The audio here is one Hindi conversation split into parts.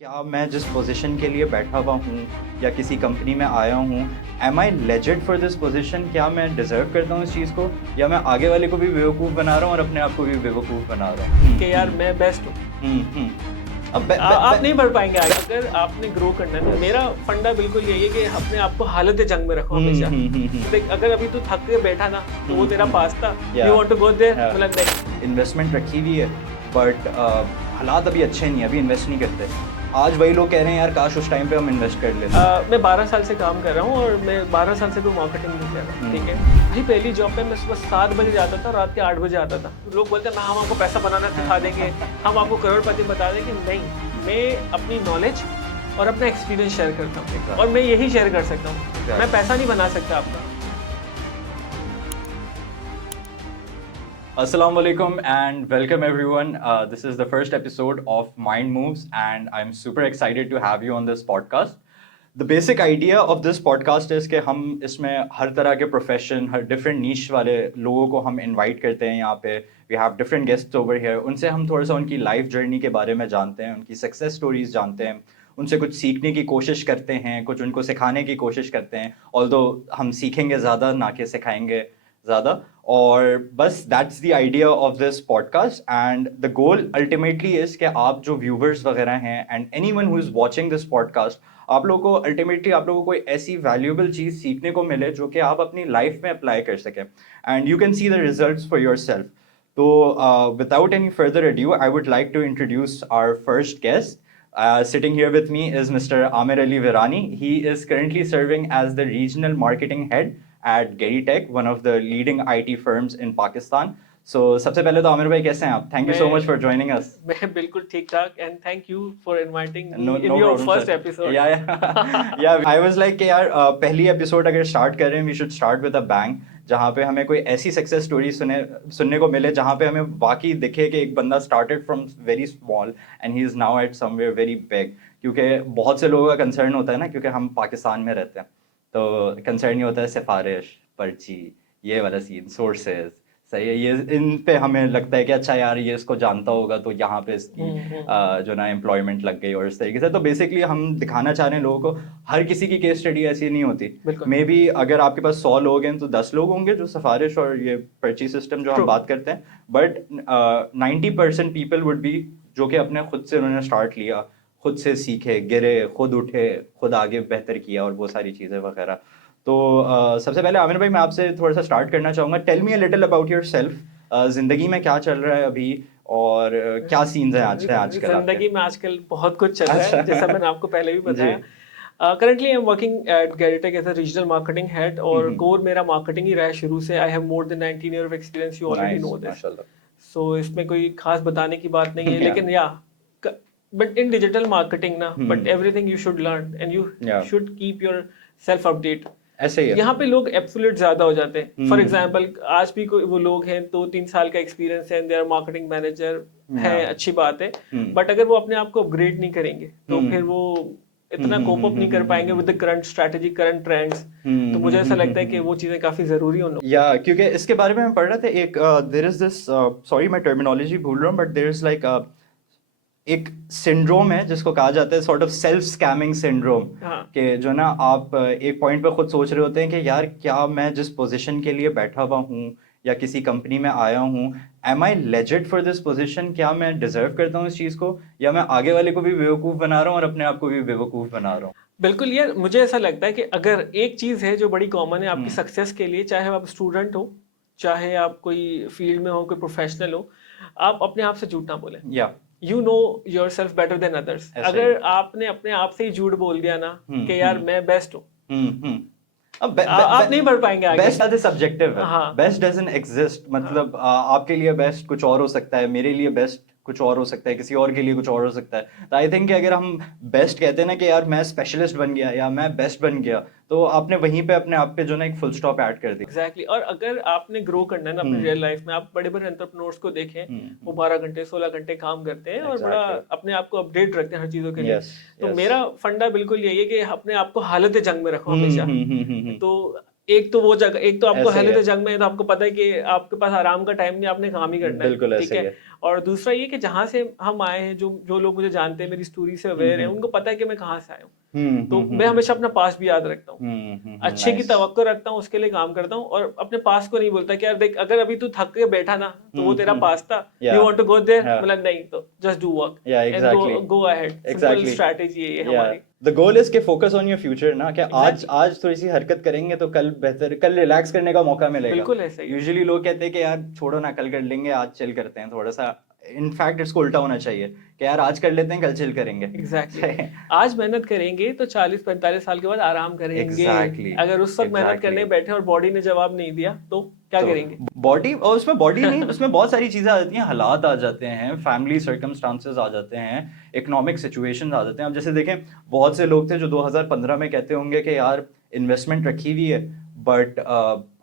क्या मैं जिस पोजीशन के लिए बैठा हुआ हूँ या किसी कंपनी में आया हूँ, am I legit for this position? क्या मैं डिज़र्व करता हूँ इस चीज़ को, या मैं आगे वाले को भी बेवकूफ़ बना रहा हूँ और अपने आप को भी बेवकूफ़ बना रहा हूँ? कि यार मैं बेस्ट हूँ। अब आप नहीं बढ़ पाएंगे आगे अगर आपने ग्रो करना है। तो मेरा फंडा बिल्कुल यही है कि अपने आप को हालत जंग में रखो हमेशा। देख, अगर अभी तू थक के बैठा ना तो वो तेरा पास था, you want to go there, मतलब नहीं। इन्वेस्टमेंट रखी हुई है बट हालात अभी अच्छे नहीं है, अभी इन्वेस्ट नहीं करते। आज वही लोग कह रहे हैं यार काश उस टाइम पे हम इन्वेस्ट कर लेते। मैं 12 साल से काम कर रहा हूँ और मैं 12 साल से कोई मार्केटिंग नहीं कर रहा, ठीक है। भाई पहली जॉब पे मैं सुबह 7 बजे जाता था, रात के 8 बजे आता था। लोग बोलते हैं हम आपको पैसा बनाना सिखा देंगे, हम आपको करोड़पति बता देंगे। नहीं, मैं अपनी नॉलेज और अपना एक्सपीरियंस शेयर करता हूँ और मैं यही शेयर कर सकता हूँ। मैं पैसा नहीं बना सकता आपका। Assalamu alaikum and welcome everyone. This is the first episode of Mind Moves and I'm super excited to have you on this podcast. The basic idea of this podcast is कि हम इसमें हर तरह के प्रोफेशन, हर डिफरेंट नीश वाले लोगों को हम इनवाइट करते हैं यहाँ पे. We have different guests over here. उनसे हम थोड़ा सा उनकी लाइफ जर्नी के बारे में जानते हैं, उनकी सक्सेस स्टोरीज जानते हैं, उनसे कुछ सीखने की कोशिश करते हैं, कुछ उनको सिखाने की कोशिश करते हैं. ऑल्दो हम सीखेंगे ज़्यादा ना कि सिखाएंगे ज़्यादा. और बस that's the idea of this podcast and the goal ultimately is कि आप जो व्यूवर्स वगैरह हैं and anyone who is watching this podcast, आप लोगों को अल्टीमेटली आप लोगों को कोई ऐसी वैल्यूएबल चीज़ सीखने को मिले जो कि आप अपनी लाइफ में अप्लाई कर सकें and you can see the results for your self. तो without any further ado, I would like to introduce our first guest. Sitting here with me is Mr. Amir Ali Virani. He is currently serving as the regional marketing head at Gary Tech, one of the leading IT firms in Pakistan. So, सबसे पहले तो आमिर भाई कैसे हैं आप? Thank you so much for joining us. मैं बिल्कुल ठीक ठाक and thank you for inviting me No in your problem, first sir. episode. Yeah. I was like कि यार पहली एपिसोड अगर स्टार्ट कर रहे हैं, we should start with a bang, जहाँ पे हमें कोई ऐसी सक्सेस स्टोरी सुनने को मिले जहाँ पे हमें वाकई दिखे कि एक बंदा started from very small and he is now at somewhere very big. क्योंकि बहुत से लोगों का कंसर्न होता है ना, क्योंकि हम पाकिस्तान में रहते हैं तो कंसर्न ये होता है सिफारिश, पर्ची, ये वाला सीन, सोर्सेज. सही है, ये इन पे हमें लगता है कि अच्छा यार ये इसको जानता होगा तो यहाँ पे इसकी जो ना एम्प्लॉयमेंट लग गई और इस तरीके से. तो बेसिकली हम दिखाना चाह रहे हैं लोगों को हर किसी की केस स्टडी ऐसी नहीं होती. मे बी अगर आपके पास 100 लोग हैं तो 10 लोग होंगे जो सिफारिश और ये पर्ची सिस्टम जो हम बात करते हैं, बट 90% पीपल वुड बी जो कि अपने खुद से उन्होंने स्टार्ट लिया, खुद से सीखे, गिरे, खुद उठे, खुद आगे बेहतर किया और वो सारी चीज़ें वगैरह. तो सबसे पहले आमिर भाई मैं आपसे थोड़ा सा स्टार्ट करना चाहूँगा. Tell me a little about yourself. ज़िंदगी में क्या चल रहा है अभी और क्या सीन्स हैं आजकल जिंदगी में आजकल बहुत कुछ चल रहा है, जैसा मैंने आपको पहले भी बताया. Currently I am working at गैरीटेक as a regional marketing head और कोर मेरा मार्केटिंग ही रहा है शुरू से. I have more than 19 year of experience, you already know this. सो इसमें कोई खास बताने की बात नहीं है, लेकिन या बट इन डिजिटल मार्केटिंग ना, but everything you should learn and you should keep your self update. ऐसे ही है. यहाँ पे लोग एब्सोल्यूट ज्यादा हो जाते हैं. फॉर एग्जांपल आज भी कोई वो लोग हैं 2-3 साल का एक्सपीरियंस है, देयर मार्केटिंग मैनेजर है, अच्छी बात है, बट अगर वो अपने आप को अपग्रेड नहीं करेंगे तो फिर वो इतना कोप अप नहीं कर पाएंगे with the current strategy, current trends. तो मुझे ऐसा लगता है कि वो चीजें काफी जरूरी हैं. या क्योंकि इसके बारे में हम पढ़ रहे थे एक देयर इज दिस, सॉरी मैं टर्मिनोलॉजी भूल रहा हूँ, बट देयर इज लाइक एक सिंड्रोम है जिसको कहा जाता है sort of self scamming syndrome. कि जो ना आप एक पॉइंट पे खुद सोच रहे होते हैं कि यार क्या मैं जिस पोजीशन के लिए बैठा हुआ हूँ या किसी कंपनी में आया हूँ, am I legit for this position? क्या मैं डिजर्व करता हूँ इस चीज़ को, या मैं आगे वाले को भी बेवकूफ़ बना रहा हूँ और अपने आप को भी बेवकूफ़ बना रहा हूँ? बिल्कुल यार, मुझे ऐसा लगता है कि अगर एक चीज़ है जो बड़ी कॉमन है आपकी सक्सेस के लिए, चाहे आप स्टूडेंट हो, चाहे आप कोई फील्ड में हो, कोई प्रोफेशनल हो, आप अपने आप से झूठ ना बोलें. या you know your self better than others. अगर आपने अपने आप से ही झूठ बोल दिया ना कि यार मैं बेस्ट हूँ, आप नहीं बढ़ पाएंगे आगे. बेस्ट इज सब्जेक्टिव है. Best doesn't exist. मतलब आपके लिए बेस्ट कुछ और हो सकता है, मेरे लिए बेस्ट कुछ और हो सकता है, किसी और के लिए कुछ और हो सकता है. तो आई थिंक कि अगर हम बेस्ट कहते हैं ना कि यार मैं स्पेशलिस्ट बन गया या मैं बेस्ट बन गया, तो आपने वहीं पे अपने आप पे जो ना एक फुल स्टॉप ऐड कर दी. एग्जैक्टली. और अगर आपने ग्रो करना है ना अपनी रियल लाइफ में, आप बड़े बड़े एंटरप्रेन्योर्स को देखें, वो 12 घंटे 16 घंटे काम करते हैं और बड़ा अपने आप को अपडेट रखते हैं हर चीजों के लिए. तो मेरा फंडा बिल्कुल यही है कि अपने आप को हालत जंग में रखो हमेशा. तो एक तो वो जगह, एक तो आपको हालत जंग में है तो आपको पता है कि आपके पास आराम का टाइम नहीं, आपने काम ही करना है, ठीक है. और दूसरा ये कि जहाँ से हम आए हैं, जो लोग मुझे जानते हैं, मेरी स्टोरी से अवेयर हैं, उनको पता है कि मैं कहाँ से आया हूँ। तो मैं हमेशा अपना पास्ट भी याद रखता हूँ, अच्छे की तवक्को रखता हूँ, उसके लिए काम करता हूँ, और अपने पास्ट को नहीं बोलता कि यार देख, अगर अभी तू थक के बैठा ना तो वो तेरा पास्ट था, you want to go there, मतलब नहीं, तो just do work and go ahead. Simple strategy है ये हमारी। द गोल इज के फोकस ऑन योर फ्यूचर ना, कि आज थोड़ी सी हरकत करेंगे तो कल बेहतर, कल रिलैक्स करने का मौका मिलेगा। बिल्कुल ऐसा ही। यूजुअली लोग कहते हैं कि यार छोड़ो ना, कल कर लेंगे, आज चिल करते हैं थोड़ा सा। इनफैक्ट इसको उल्टा होना चाहिए कि यार आज कर लेते हैं, कल चिल करेंगे। एग्जैक्टली आज मेहनत करेंगे तो 40-45 साल के बाद आराम करेंगे। Exactly. अगर उस वक्त मेहनत करने बैठे और बॉडी ने जवाब नहीं दिया तो क्या करेंगे? बॉडी, और उसमें बॉडी नहीं, उसमें बहुत सारी चीजें आ जाती हैं, हालात आ जाते हैं, फैमिली सर्कमस्टांसेस आ जाते हैं, इकोनॉमिक सिचुएशंस आ जाते हैं। अब जैसे देखें, बहुत से लोग थे जो 2015 में कहते होंगे कि यार इन्वेस्टमेंट रखी हुई है, बट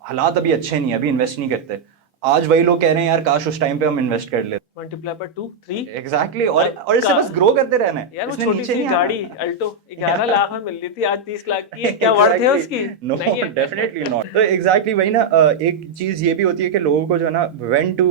हालात अभी अच्छे नहीं है, अभी इन्वेस्ट नहीं करते। आज वही लोग कह रहे हैं यार काश उस टाइम पे हम इन्वेस्ट कर लेते। Multiply by 2 3 exactly. और इससे बस ग्रो करते रहना है यार। वो छोटी सी गाड़ी अल्टो 11 लाख में मिल रही थी, आज 30 लाख की है, क्या वर्थ है उसकी? No, definitely not. तो एग्जैक्टली वही ना, एक चीज ये भी होती है कि लोगों को जो है ना, when to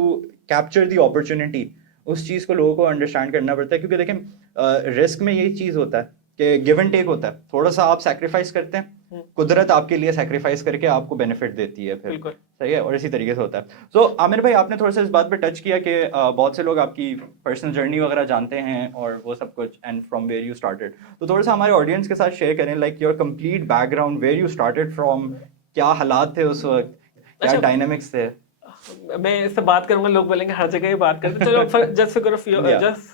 capture the opportunity, उस चीज को लोगों को अंडरस्टैंड करना पड़ता है। क्योंकि देखें रिस्क में यही चीज होता है कि गिव एंड टेक होता है, थोड़ा सा आप सैक्रिफाइस करते हैं, कुदरत आपके लिए सैक्रिफाइस करके आपको बेनिफिट देती है फिर। बिल्कुल सही है, और इसी तरीके से होता है। सो आमिर भाई, आपने थोड़ा सा इस बात पे टच किया कि बहुत से लोग आपकी पर्सनल जर्नी वगैरह जानते हैं और वो सब कुछ, and from where you started, तो थोड़ा सा हमारे ऑडियंस के साथ शेयर करें, like your complete background, where you started from, क्या हालात थे उस वक्त, क्या डायनामिक्स थे। मैं इससे बात करूंगा, लोग बोलेंगे हर जगह ही बात करते, चलो just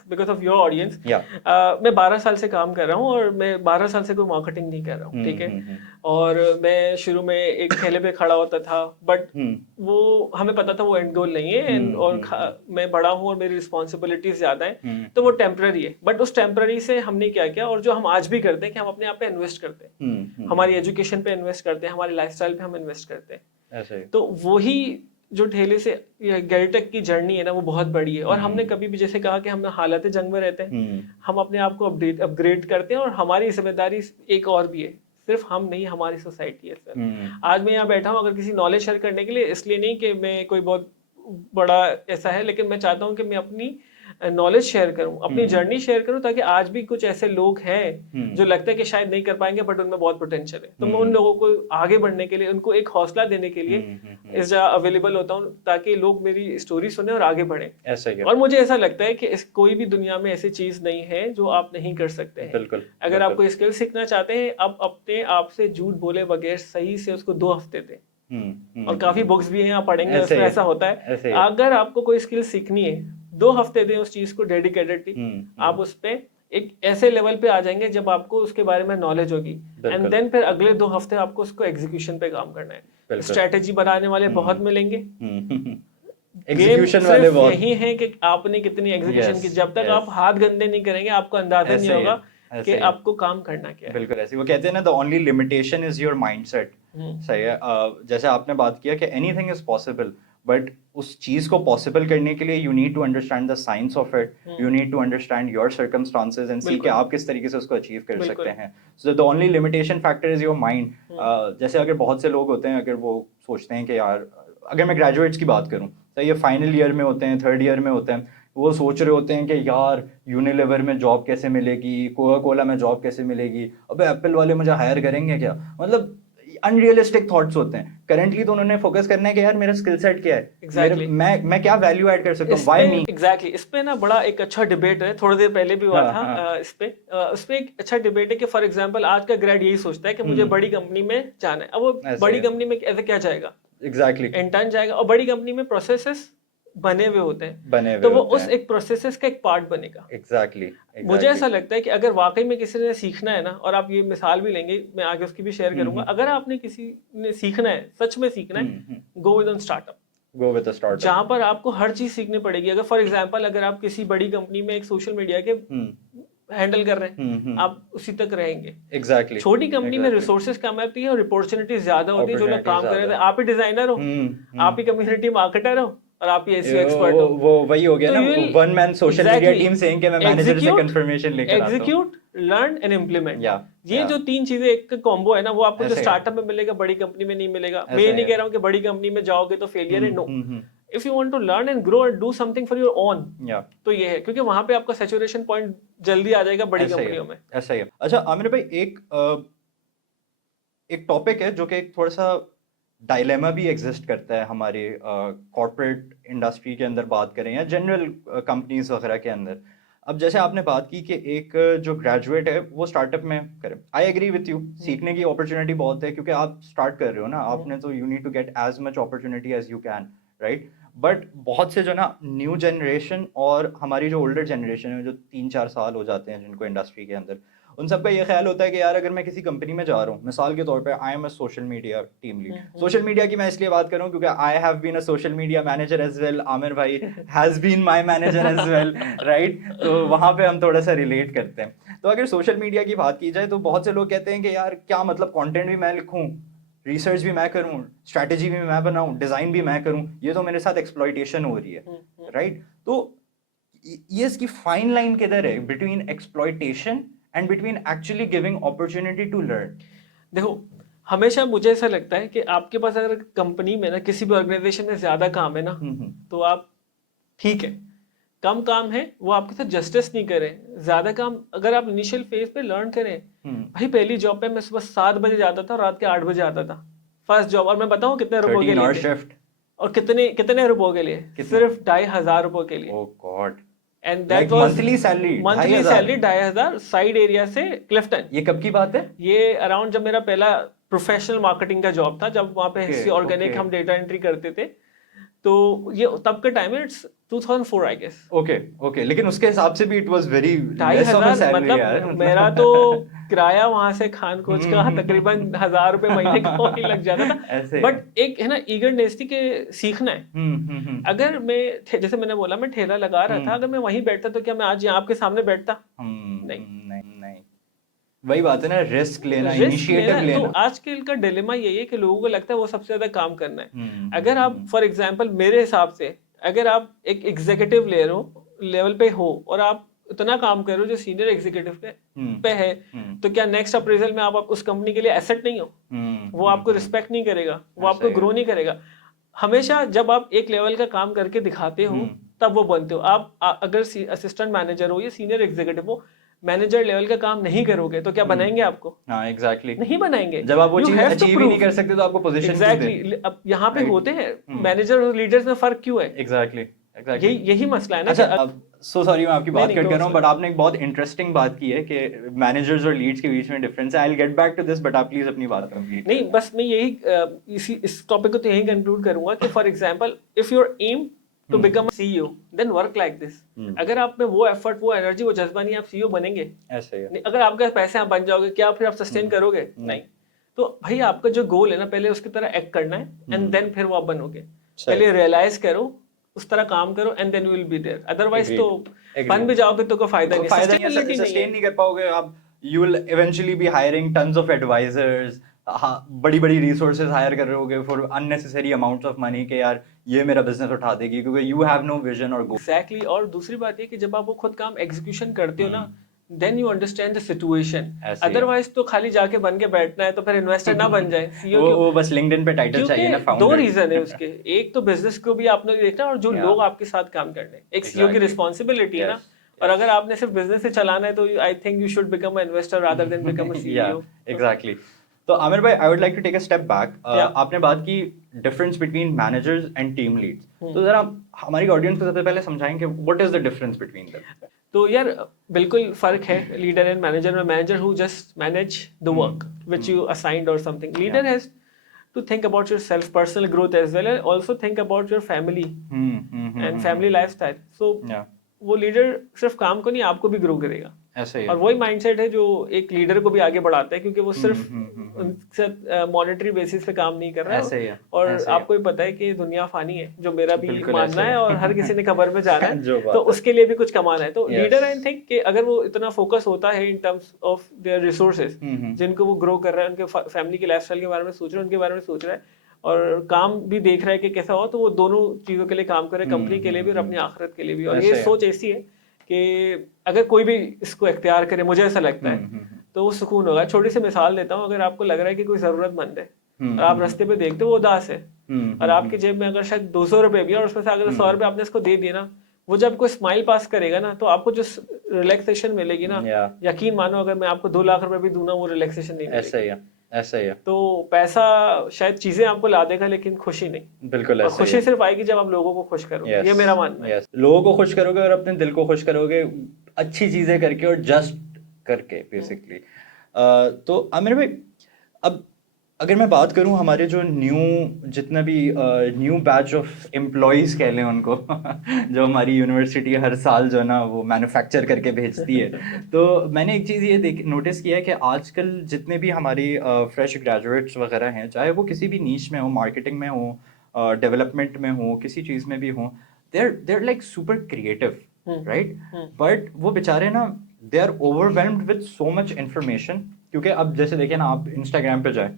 because of your audience, मैं 12 साल से काम कर रहा हूँ और मैं 12 साल से कोई मार्केटिंग नहीं कर रहा हूँ, ठीक है। और मैं शुरू में एक ठेले पे खड़ा होता था, बट वो हमें पता था वो एंड गोल नहीं है, और मैं बड़ा हूँ और मेरी रिस्पॉन्सिबिलिटीज ज्यादा है, तो वो टेम्पररी है। बट उस टेम्पररी से हमने क्या किया, और जो हम आज भी करते हैं, कि हम अपने आप पे इन्वेस्ट करते हैं, हमारी एजुकेशन पे इन्वेस्ट करते हैं, हमारी लाइफस्टाइल पे हम इन्वेस्ट करते हैं। तो वही जो ठेले से गैरटेक की जर्नी है ना, वो बहुत बड़ी है। और हमने कभी भी, जैसे कहा कि हम हालत जंग में रहते हैं, हम अपने आप को अपग्रेड करते हैं, और हमारी जिम्मेदारी एक और भी है, सिर्फ हम नहीं, हमारी सोसाइटी है सर। आज मैं यहाँ बैठा हूँ अगर किसी नॉलेज शेयर करने के लिए, इसलिए नहीं कि मैं कोई बहुत बड़ा ऐसा है, लेकिन मैं चाहता हूँ कि मैं अपनी नॉलेज शेयर करूं, अपनी जर्नी शेयर करूं, ताकि आज भी कुछ ऐसे लोग हैं जो लगता है कि शायद नहीं कर पाएंगे, बट उनमें बहुत पोटेंशियल है। तो मैं उन लोगों को आगे बढ़ने के लिए, उनको एक हौसला देने के लिए इस जगह अवेलेबल होता हूं, ताकि लोग मेरी स्टोरी सुने और आगे बढ़े। और मुझे ऐसा लगता है कि कोई भी दुनिया में ऐसी चीज नहीं है जो आप नहीं कर सकते हैं। अगर आप कोई स्किल सीखना चाहते हैं, आप अपने आप से झूठ बोले बगैर सही से उसको 2 हफ्ते दें। और काफी बुक्स भी हैं, आप पढ़ेंगे, उसमें ऐसा होता है। अगर आपको कोई स्किल सीखनी है, 2 हफ्ते दें उस चीज को डेडिकेटेडली, आप उस पे एक ऐसे लेवल पे आ जाएंगे जब आपको उसके बारे में नॉलेज होगी, एंड देन फिर अगले 2 हफ्ते आपको उसको एग्जीक्यूशन पे काम करना है। स्ट्रेटेजी बनाने वाले बहुत मिलेंगे, एग्जीक्यूशन वाले बहुत। यही है कि आपने कितनी एग्जीक्यूशन की। जब तक आप हाथ गंदे नहीं करेंगे, आपको अंदाजा नहीं होगा कि आपको काम करना क्या है। बिल्कुल ऐसे। वो कहते हैं ना, the only limitation is your mindset. सही है। जैसे आपने बात किया कि एनीथिंग इज पॉसिबल, बट उस चीज को पॉसिबल करने के लिए you need to understand the science of it, you need to understand your circumstances and सी कि आप किस तरीके से उसको अचीव कर सकते हैं। So the only limitation factor is your mind. जैसे अगर बहुत से लोग होते हैं, अगर वो सोचते हैं कि यार, अगर मैं ग्रेजुएट्स की बात करूँ, तो ये फाइनल ईयर में होते हैं, 3rd ईयर में होते हैं, वो सोच रहे होते हैं कि यार यूनिलीवर में जॉब कैसे मिलेगी, कोका कोला में जॉब कैसे मिलेगी, अबे एप्पल वाले मुझे हायर करेंगे क्या, मतलब अनरियलिस्टिक थॉट्स होते हैं। करंटली तो उन्होंने फोकस करना है कि यार मेरा स्किल सेट क्या है, exactly. मैं क्या वैल्यू ऐड कर सकता हूँ, व्हाई मी। एग्जैक्टली इस पे ना बड़ा एक अच्छा डिबेट है, थोड़ी देर पहले भी हुआ था। इस पे एक अच्छा डिबेट है कि फॉर एग्जांपल आज का ग्रेड यही सोचता है कि मुझे बड़ी कंपनी में जाना है। अब वो बड़ी कंपनी में ऐसे क्या जाएगा, एग्जैक्टली इंटर्न जाएगा, और बड़ी कंपनी में प्रोसेसेस बने हुए होते हैं, तो वो उस एक प्रोसेसेस का एक पार्ट बनेगा। एग्जैक्टली मुझे ऐसा लगता है कि अगर वाकई में किसी ने सीखना है ना, और आप ये मिसाल भी लेंगे, मैं आगे उसकी भी शेयर करूंगा, अगर आपने किसी ने सीखना है, सच में सीखना है, go with startup, go with startup, जहां पर आपको हर चीज सीखनी पड़ेगी। अगर फॉर एग्जांपल अगर आप किसी बड़ी कंपनी में एक सोशल मीडिया के हैंडल कर रहे हैं, आप उसी तक रहेंगे। एग्जैक्टली छोटी कंपनी में रिसोर्सेज कम आती है और अपॉर्चुनिटीज ज्यादा होती है। जो लोग काम कर रहे थे, आप ही डिजाइनर हो, आप ही कम्युनिटी मार्केटर हो, और आप ये एसईओ एक्सपर्ट हो, वो वही हो गया ना, one man social media team saying कि मैं मैनेजर से कंफर्मेशन लेकर आता हूं। एग्जीक्यूट, लर्न एंड इंप्लीमेंट, ये जो 3 चीजें एक कॉम्बो है ना, वो आपको जो स्टार्टअप में मिलेगा, बड़ी कंपनी में नहीं मिलेगा। मैं ये नहीं कह रहा हूँ कि बड़ी कंपनी में जाओगे तो फेलियर है, no. If you want to learn and grow and do something for your own, या तो ये है, क्योंकि वहां पे आपका सैचुरेशन पॉइंट जल्दी आ जाएगा बड़ी कंपनियों में। ऐसा ही है। अच्छा आमिर भाई, एक टॉपिक है जो कि एक थोड़ा सा डायलेमा भी एग्जिस्ट करता है हमारे कॉर्पोरेट इंडस्ट्री के अंदर, बात करें या जनरल कंपनीज वगैरह के अंदर। अब जैसे आपने बात की कि एक जो ग्रेजुएट है वो स्टार्टअप में करे, आई एग्री विथ यू, सीखने की अपॉर्चुनिटी बहुत है क्योंकि आप स्टार्ट कर रहे हो ना, आपने तो you need to get as much opportunity as you can, right. But बहुत से जो ना न्यू जनरेशन और हमारी जो ओल्डर जनरेशन है, जो 3-4 साल हो जाते हैं जिनको इंडस्ट्री के अंदर, उन सबका ये ख्याल होता है कि यार अगर मैं किसी कंपनी में जा रहा हूँ, मिसाल के तौर पे I am a social media team lead, social media की मैं इसलिए बात कर रहा हूँ क्योंकि I have been a social media manager as well, Aamir भाई has been my manager as well, right. तो वहाँ पे हम थोड़ा सा रिलेट करते हैं। तो अगर सोशल मीडिया की बात की जाए तो बहुत से लोग कहते हैं कि यार क्या मतलब, कंटेंट भी मैं लिखूँ, रिसर्च भी मैं करूँ, स्ट्रैटेजी भी मैं बनाऊँ, डिज़ाइन भी मैं करूँ, ये तो मेरे साथ एक्सप्लॉइटेशन हो रही है, राइट। तो ये इसकी फाइन लाइन किधर है between exploitation and between actually giving opportunity to learn? देखो, हमेशा मुझे ऐसा लगता है कि आपके पास अगर कंपनी में ना, किसी भी ऑर्गेनाइजेशन में ज्यादा काम है ना, तो आप ठीक है, कम काम है वो आपके साथ जस्टिस नहीं करे, ज्यादा काम अगर आप इनिशियल फेज पे लर्न करें। भाई पहली जॉब पे मैं सुबह 7 बजे जाता था और रात के 8 बजे आता था, फर्स्ट जॉब। और मैं बताऊं कितने रुपए के लिए थे? और कितने रुपए के लिए? सिर्फ 2,500 रुपए के लिए। ओह God. And that was monthly salary 2,500 side area से क्लिफ्टन। ये कब की बात है? ये अराउंड जब मेरा पहला प्रोफेशनल मार्केटिंग का जॉब था, जब वहां पे हिस्सी ऑर्गेनिक हम डेटा एंट्री करते थे, तो ये तब के टाइम है, इट्स 2004 आई गेस। ओके, लेकिन उसके हिसाब से भी इट वाज वेरी 2,500, मतलब मेरा तो किराया वहां से खान कोच का तकरीबन 1,000 रुपए महीने का ही लग जाता था। बट एक है ना ईगरनेस थी कि सीखना है। अगर मैं जैसे मैंने बोला मैं ठेला लगा रहा था, अगर मैं वहीं बैठता तो क्या मैं आज यहाँ आपके सामने बैठता? नहीं। वही बात है ना, रिस्क लेना, इनिशिएटिव लेना। तो आजकल का डिलेमा यही है कि लोगों को लगता है वो सबसे ज्यादा काम करना है। अगर आप फॉर एग्जांपल मेरे हिसाब से, अगर आप एक एग्जीक्यूटिव लेवल पे हो और आप इतना काम कर रहे हो जो सीनियर एग्जीक्यूटिव पे है, तो क्या नेक्स्ट अप्रेजल में आप उस कंपनी के लिए एसेट नहीं हो? वो आपको रिस्पेक्ट नहीं करेगा, वो आपको ग्रो नहीं करेगा। हमेशा जब आप एक लेवल का काम करके दिखाते हो तब वो बनते हो। आप अगर असिस्टेंट मैनेजर हो या सीनियर एग्जीक्यूटिव हो, मैनेजर लेवल का काम नहीं करोगे तो क्या बनाएंगे आपको? हाँ एग्जैक्टली, नहीं बनाएंगे। जब आप वो चीज अचीव ही नहीं कर सकते तो आपको पोजीशन एग्जैक्टली अब यहाँ पे होते हैं मैनेजर और लीडर्स में फर्क क्यों है? एग्जैक्टली यही मसला है ना। अच्छा, सो सॉरी मैं आपकी बात कट कर रहा हूँ, बट आपने एक बहुत इंटरेस्टिंग बात की है कि मैनेजर्स और लीड्स के बीच में डिफरेंस है। I will get back to this, but आप प्लीज अपनी बात कंप्लीट नहीं, बस मैं यही इस टॉपिक को तो यही कंक्लूड करूंगा कि for example if your aim to become a CEO then work like this. अगर आप में वो एफर्ट, वो एनर्जी, वो जज्बा नहीं, आप सीईओ बनेंगे ऐसे ही। अगर आपके पैसे आप बन जाओगे, क्या फिर आप सस्टेन करोगे? नहीं। तो भाई आपका जो गोल है ना, पहले उसकी तरह एक्ट करना है एंड देन फिर वो आप बनोगे। पहले रियलाइज करो, उस तरह काम करो and then you will be there. Otherwise तो बन भी जाओगे तो कोई फायदा नहीं, सस्टेन नहीं कर पाओगे आप। You will eventually be hiring tons of advisors, बड़ी रिसोर्सेज हायर कर रहे हो for unnecessary amounts of money के यार ये मेरा बिजनेस उठा देगी, क्योंकि यू हैव नो विजन और गोल। एग्जैक्टली। और दूसरी बात ये कि जब आप वो खुद काम एग्जीक्यूशन करते हो ना, then you understand the situation. Otherwise तो खाली जाके बन के बैठना है तो फिर इन्वेस्टर ना बन जाए सीईओ। वो बस लिंक्डइन पे टाइटल चाहिए ना फाउंडर। 2 रीजन है उसके, एक तो बिजनेस को भी आपने देखना और जो लोग आपके साथ काम करने, एक सीईओ की रिस्पांसिबिलिटी है ना। और अगर आपने सिर्फ बिजनेस से चलाना है तो I think you should become a investor rather than become a CEO. Exactly. तो आमिर भाई, I would like to take a step back. आपने बात की difference between managers and team leads, तो जरा हमारी ऑडियंस को सबसे पहले समझाएंगे what is the difference between them. तो यार बिल्कुल फर्क है लीडर एंड मैनेजर में। Manager who just manage the work which you assigned और something. Leader has to think about your self personal growth as well and also think about your family and family lifestyle. So वो लीडर सिर्फ काम को नहीं, आपको भी ग्रो करेगा। ऐसे ही और वही माइंडसेट है जो एक लीडर को भी आगे बढ़ाता है, क्योंकि वो सिर्फ मॉनेटरी बेसिस पे काम नहीं कर रहा है। और आपको भी पता है कि दुनिया फानी है, जो मेरा भी मानना है, और हर किसी ने खबर में जाना है तो उसके लिए भी कुछ कमाना है। तो लीडर आई थिंक कि अगर वो इतना फोकस होता है in terms of their resources जिनको वो ग्रो कर रहा है, उनके फैमिली के लाइफस्टाइल के बारे में सोच रहा है, उनके बारे में सोच रहा है और काम भी देख रहा है कि कैसा हो, तो वो दोनों चीजों के लिए काम करे, कंपनी के लिए भी और अपनी आखिरत के लिए भी। और ये सोच ऐसी है कि अगर कोई भी इसको इख्तियार करे, मुझे ऐसा लगता है तो वो सुकून होगा। छोटी सी मिसाल देता हूँ, अगर आपको लग रहा है कि कोई जरूरतमंद है और आप रास्ते पे देखते हो वो उदास है और आपकी जेब में अगर शायद 200 रुपए भी है और उसमें से अगर 100 रुपए आपने इसको दे दिए ना, वो जब कोई स्माइल पास करेगा ना तो आपको जो रिलैक्सेशन मिलेगी ना, यकीन मानो अगर मैं आपको 2 लाख रुपए भी दूं ना, वो रिलैक्सेशन नहीं मिलेगी। ऐसा ही है। तो पैसा शायद चीजें आपको ला देगा लेकिन खुशी नहीं। बिल्कुल और ऐसा खुशी सिर्फ आएगी जब आप लोगों को खुश करोगे। ये मेरा मानना है। लोगों को खुश करोगे और अपने दिल को खुश करोगे, अच्छी चीजें करके और जस्ट करके बेसिकली। तो आमिर भाई, अब अगर मैं बात करूं हमारे जो जितना भी न्यू बैच ऑफ एम्प्लॉयज़ कह लें उनको जो हमारी यूनिवर्सिटी हर साल जो है ना वो मैन्युफैक्चर करके भेजती है, तो मैंने एक चीज़ ये नोटिस किया है कि आजकल जितने भी हमारी फ्रेश ग्रेजुएट्स वगैरह हैं, चाहे वो किसी भी नीश में हो, मार्केटिंग में हो, डेवलपमेंट में हो, किसी चीज़ में भी हो, they are like super creative, right? But वो बेचारे ना they are overwhelmed with so much information. क्योंकि अब जैसे देखिए ना, आप इंस्टाग्राम पे जाए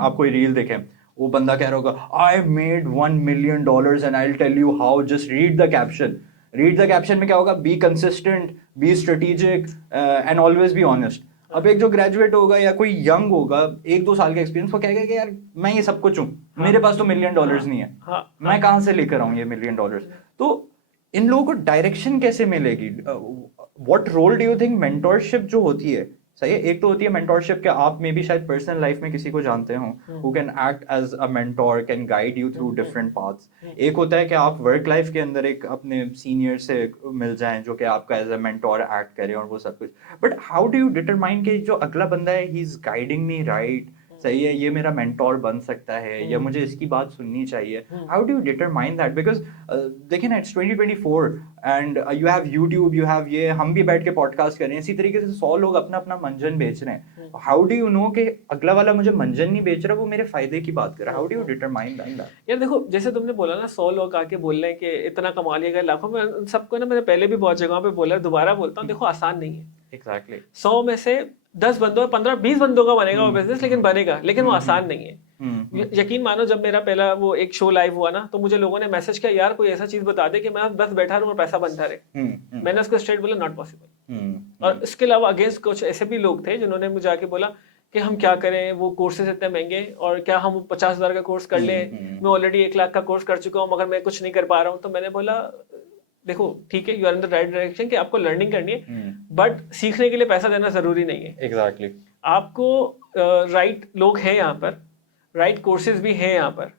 आप कोई रील देखें, वो बंदा कह रहा होगा I made $1 million and I tell you how, just read the caption. Read the caption में क्या होगा? Be consistent, be strategic and always be honest. अब एक जो ग्रेजुएट होगा या कोई यंग होगा, 1-2 साल का एक्सपीरियंस, वो कहेगा कि यार मैं ये सब कुछ हूँ, मेरे पास तो $1 million नहीं है, मैं कहाँ से लेकर आऊँ ये $1 million? तो इन लोगों को डायरेक्शन कैसे मिलेगी? What role do you think mentorship जो होती है, सही है, एक तो होती है मेंटोरशिप के आप में भी शायद पर्सनल लाइफ में किसी को जानते हो who can act as a mentor, can guide you through different paths. एक होता है कि आप वर्क लाइफ के अंदर एक अपने सीनियर से मिल जाएं जो कि आपका एज अ मेंटोर एक्ट करे और वो सब कुछ। But how do you determine कि जो अगला बंदा है he is guiding me right, सही है, ये मेरा मेंटोर बन सकता है या मुझे इसकी बात सुननी चाहिए? How do you determine that? Because देखिए ना, it's 2024 and you have YouTube, you have ये, हम भी बैठ के पॉडकास्ट कर रहे हैं, इसी तरीके से 100 लोग अपना अपना मंजन बेच रहे हैं। हाउ डू यू नो कि अगला वाला मुझे मंजन नहीं बेच रहा, वो मेरे फायदे की बात कर रहा है? How do you determine that? यार देखो, जैसे तुमने बोला ना 100 लोग आके बोल रहे हैं कि इतना कमा लिएगा लाखों में, उन सबको ना मैंने पहले भी बहुत जगहों पे बोला, दोबारा बोलता हूँ, देखो आसान नहीं है। एग्जैक्टली 100 में से 10 बंदों, 15-20 बंदों का बनेगा वो बिजनेस, लेकिन बनेगा, लेकिन वो आसान नहीं है। यकीन मानो, जब मेरा पहला वो एक शो लाइव हुआ ना, तो मुझे लोगों ने मैसेज किया, यार कोई ऐसा चीज बता दे कि मैं बस बैठा रहूं और पैसा बनता रहे। मैंने उसको स्ट्रेट बोला, नॉट पॉसिबल। और इसके अलावा अगेंस्ट कुछ ऐसे भी लोग थे जिन्होंने मुझे आके बोला कि हम क्या करें, वो कोर्सेज इतने महंगे, और क्या हम 50,000 का कोर्स कर लें, मैं ऑलरेडी 1 लाख का कोर्स कर चुका हूँ मगर मैं कुछ नहीं कर पा रहा हूँ। तो मैंने बोला, देखो ठीक है, you are in the right direction कि आपको लर्निंग करनी है, बट सीखने के लिए पैसा देना जरूरी नहीं है। एग्जैक्टली आपको राइट लोग हैं यहाँ पर, राइट कोर्सेज भी हैं यहाँ पर।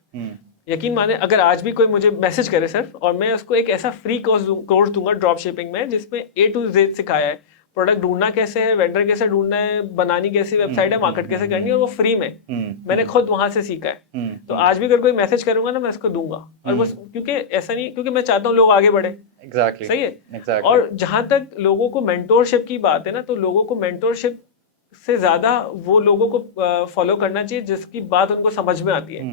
यकीन माने, अगर आज भी कोई मुझे मैसेज करे सिर्फ, और मैं उसको एक ऐसा फ्री कोर्स दूंगा ड्रॉप शिपिंग में, जिसमें A to Z सिखाया है, प्रोडक्ट ढूंढना कैसे है, वेंडर कैसे ढूंढना है, बनानी कैसी वेबसाइट है, मार्केट कैसे करनी है, और वो फ्री में मैंने खुद वहां से सीखा है। तो आज भी अगर कोई मैसेज करूंगा ना, मैं इसको दूंगा। और बस क्योंकि ऐसा नहीं, क्योंकि मैं चाहता हूँ लोग आगे बढ़े। एग्जैक्टली सही है। exactly. और जहां तक लोगों को मेंटोरशिप की बात है ना, तो लोगों को मेंटोरशिप से ज्यादा वो लोगों को फॉलो करना चाहिए जिसकी बात उनको समझ में आती है।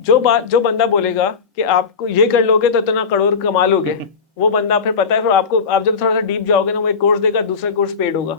जो बंदा बोलेगा कि आपको ये कर लोगे तो इतना करोड़ कमा लोगे, वो बंदा फिर पता है, फिर आपको, आप जब थोड़ा सा डीप जाओगे ना, वो एक कोर्स देगा, दूसरा कोर्स पेड होगा।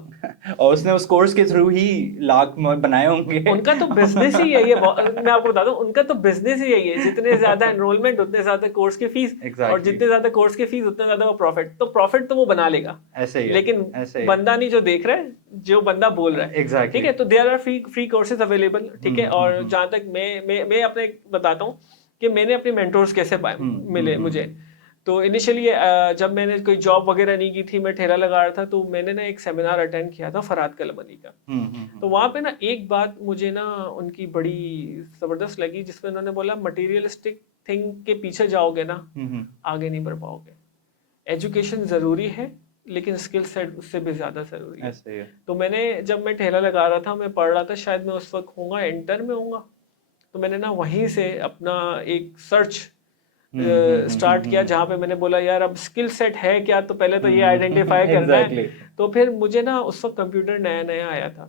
और उसने उस कोर्स के थ्रू ही लाख बनाए होंगे। उनका तो बिजनेस ही यही है। मैं आपको बता दूं, उनका तो बिजनेस ही यही है, जितने ज्यादा एनरोलमेंट उतने ज्यादा कोर्स की फीस, और जितने ज्यादा कोर्स की फीस उतना ज्यादा वो प्रॉफिट। तो प्रॉफिट तो वो बना लेगा, ऐसे ही है, लेकिन ऐसे ही बंदा नहीं जो देख रहा है, जो बंदा बोल रहा है। ठीक है, तो there are free courses available. ठीक है, और जहां तक मैं अपने बताता हूँ कि मैंने अपने मेंटोर्स कैसे मिले मुझे। तो इनिशियली जब मैंने कोई जॉब वगैरह नहीं की थी, मैं ठेला लगा रहा था, तो मैंने ना एक सेमिनार अटेंड किया था फरहाद कलमनी का। तो वहाँ पे ना एक बात मुझे ना उनकी बड़ी जबरदस्त लगी, जिसमें उन्होंने बोला, मटेरियलिस्टिक थिंग के पीछे जाओगे ना, आगे नहीं बढ़ पाओगे। एजुकेशन जरूरी है, लेकिन स्किल सेट उससे भी ज्यादा जरूरी है। ऐसे ही है। तो मैंने, जब मैं ठेला लगा रहा था, मैं पढ़ रहा था, शायद मैं उस वक्त होऊंगा इंटर में होऊंगा, तो मैंने ना वहीं से अपना एक सर्च स्टार्ट किया, जहाँ पे मैंने बोला, यार अब स्किल सेट है क्या, तो पहले तो ये आइडेंटिफाई करना है। तो फिर मुझे ना उस वक्त कंप्यूटर नया नया आया था,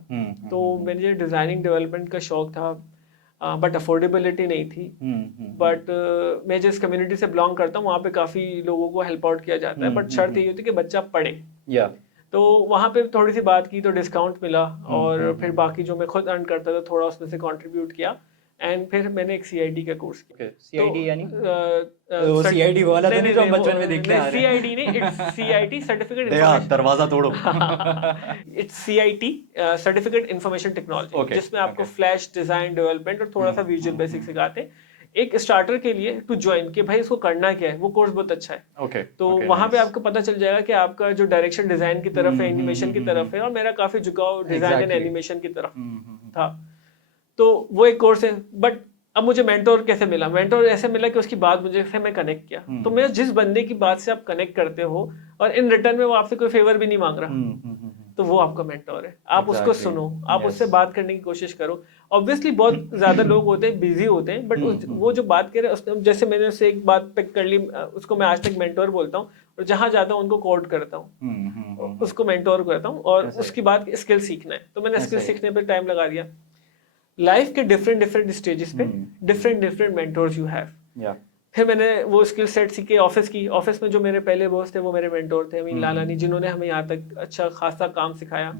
तो मुझे डिजाइनिंग डेवलपमेंट का शौक था, बट अफोर्डेबिलिटी नहीं थी। बट मैं जिस कम्युनिटी से बिलोंग करता हूँ, वहाँ पे काफी लोगों को हेल्प आउट किया जाता है, बट शर्त ये होती है कि बच्चा पढ़े। तो वहाँ पे थोड़ी सी बात की तो डिस्काउंट मिला, और फिर बाकी जो मैं खुद अर्न करता था थोड़ा उसमें से कंट्रीब्यूट किया। एंड फिर मैंने एक सीआईडी का कोर्स किया। सीआईडी यानी वो सीआईडी वाला तो नहीं जो हम बचपन में देखते आ रहे हैं। सीआईडी नहीं, इट्स सीआईटी सर्टिफिकेट दरवाजा तोड़ो। It's CIT certificate information technology, जिसमें आपको फ्लैश डिजाइन डेवलपमेंट और थोड़ा सा विजुअल बेसिक सिखाते हैं एक स्टार्टर के लिए टू ज्वाइन, कि भाई इसको करना क्या है। वो कोर्स बहुत अच्छा है। तो वहां पे आपको पता चल जाएगा कि आपका जो डायरेक्शन डिजाइन की तरफ है, एनिमेशन की तरफ है, और मेरा काफी झुकाव डिजाइन एंड एनिमेशन की तरफ था। तो वो एक कोर्स है। बट अब मुझे मेंटोर कैसे मिला? मेंटोर ऐसे मिला कि उसकी बात मुझे से मैं कनेक्ट किया। तो मैं जिस बंदे की बात से आप कनेक्ट करते हो और इन रिटर्न में वो आपसे कोई फेवर भी नहीं मांग रहा, तो वो आपका मेंटोर है। आप उसको सुनो, आप उससे बात करने की कोशिश करो। ऑब्वियसली बहुत ज्यादा लोग होते हैं, बिजी होते हैं, बट वो जो बात करे उसने, जैसे मैंने उससे एक बात पिक कर ली, उसको मैं आज तक मेंटोर बोलता हूँ, और जहां जाता हूँ उनको कोट करता हूँ, उसको मेंटोर करता हूँ। और उसकी बात स्किल सीखना है, तो मैंने स्किल सीखने पर टाइम लगा दिया। लाइफ के डिफरेंट डिफरेंट स्टेजेस पे different different mentors you have. फिर मैंने वो स्किल सेट सीखे। ऑफिस में जो मेरे पहले बॉस थे वो मेरे मेंटोर थे, अमीन लालानी, जिन्होंने हमें यहाँ तक अच्छा खासा काम सिखाया।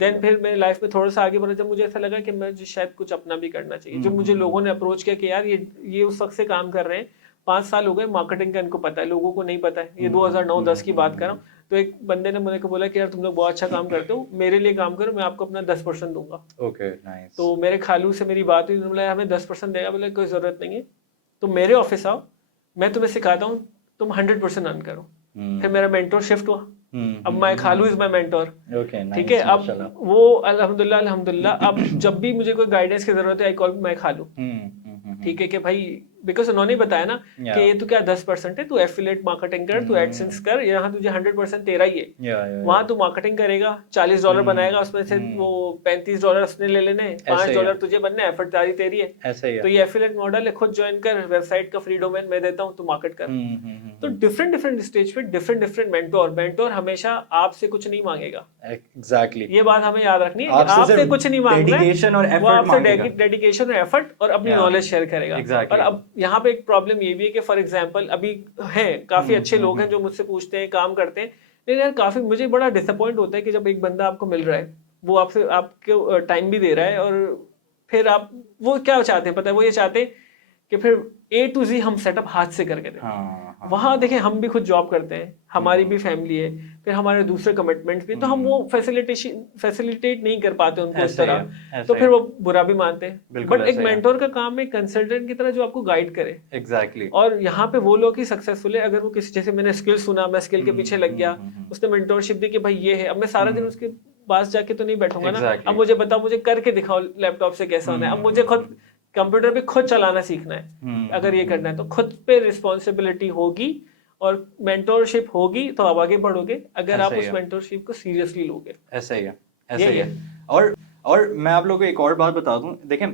देन फिर मेरे लाइफ में थोड़ा सा आगे बढ़ा, जब मुझे ऐसा लगा कि मुझे शायद कुछ अपना भी करना चाहिए। जो मुझे लोगों ने अप्रोच किया कि यार ये उस वक्त से काम कर रहे हैं, 5 साल हो गए, मार्केटिंग का इनको पता है, लोगों को नहीं पता है। ये 2009-10 की बात कर रहा हूँ। तो एक बंदे ने मुझे को बोला कि यार तुम लोग बहुत अच्छा काम करते हो, मेरे लिए काम करो, मैं आपको अपना 10% दूंगा। नाइस। तो मेरे खालू से मेरी बात हुई, उन्होंने बोला हमें 10% देगा। बोले कोई जरूरत नहीं है, तो मेरे ऑफिस आओ, मैं तुम्हें सिखाता हूँ, तुम 100% अर्न करो। फिर मेरा मेंटोर शिफ्ट हुआ। अब माय खालू इज माय मेंटोर। ठीक है, अब वो अल्हम्दुलिल्लाह अब जब भी मुझे कोई गाइडेंस की जरूरत है, आई कॉल माय खालू। ठीक है कि भाई, बिकॉज उन्होंने बताया ना कि ये तू क्या 10% है, तू एफिलिएट मार्केटिंग कर, तू एडसेंस कर, यहाँ तुझे 100% तेरा ही है। वहां तू मार्केटिंग करेगा, $40 बनाएगा, उसमें से वो $35 उसने ले लेने, $5 तुझे बनने, एफर्ट सारी तेरी है। तो ये एफिलिएट मॉडल है, खुद ज्वाइन कर, वेबसाइट का फ्री डोमेन मैं देता हूँ, तू मार्केट कर। तो डिफरेंट डिफरेंट स्टेज पे डिफरेंट डिफरेंट मेंटोर हमेशा आपसे कुछ नहीं मांगेगा। एग्जैक्टली, ये बात हमें याद रखनी है। आपसे कुछ नहीं मांगना है, वो आपसे डेडिकेशन और एफर्ट और अपनी नॉलेज शेयर करेगा। और अब यहाँ पे एक प्रॉब्लम ये भी है कि फॉर एग्जांपल अभी है काफी अच्छे लोग हैं जो मुझसे पूछते हैं, काम करते हैं, लेकिन यार काफी मुझे बड़ा डिसअपॉइंट होता है कि जब एक बंदा आपको मिल रहा है, वो आपसे आपको टाइम भी दे रहा है, और फिर आप वो क्या चाहते हैं पता है? वो ये चाहते हैं कि फिर A to Z हम सेटअप हाथ से करके दें। वहां देखें, हम भी खुद जॉब करते हैं, हमारी भी फैमिली है, फिर हमारे दूसरे कमिटमेंट्स भी, तो हम वो फैसिलिटेट नहीं कर पाते उनको इस तरह, तो फिर वो बुरा भी मानते हैं। बट एक मेंटोर का काम है कंसल्टेंट की तरह जो आपको गाइड करे। एग्जैक्टली। और यहाँ पे वो लोग ही सक्सेसफुल है अगर वो किसी, जैसे मैंने स्किल सुना, मैं स्किल के पीछे लग गया, उसने मेंटोरशिप दी कि भाई ये है, अब मैं सारा दिन उसके पास जाके तो नहीं बैठूंगा ना। अब मुझे बताओ, मुझे करके दिखाओ लैपटॉप से कैसा होना है। अब मुझे खुद कंप्यूटर पे खुद चलाना सीखना है। अगर ये करना है तो खुद पे रिस्पॉन्सिबिलिटी होगी और मेंटोरशिप होगी, तो आप आगे बढ़ोगे अगर आप उस मेंटोरशिप को सीरियसली लोगे। ऐसा ही है, ऐसा ही है। और मैं आप लोगों को एक और बात बता दूं, देखें,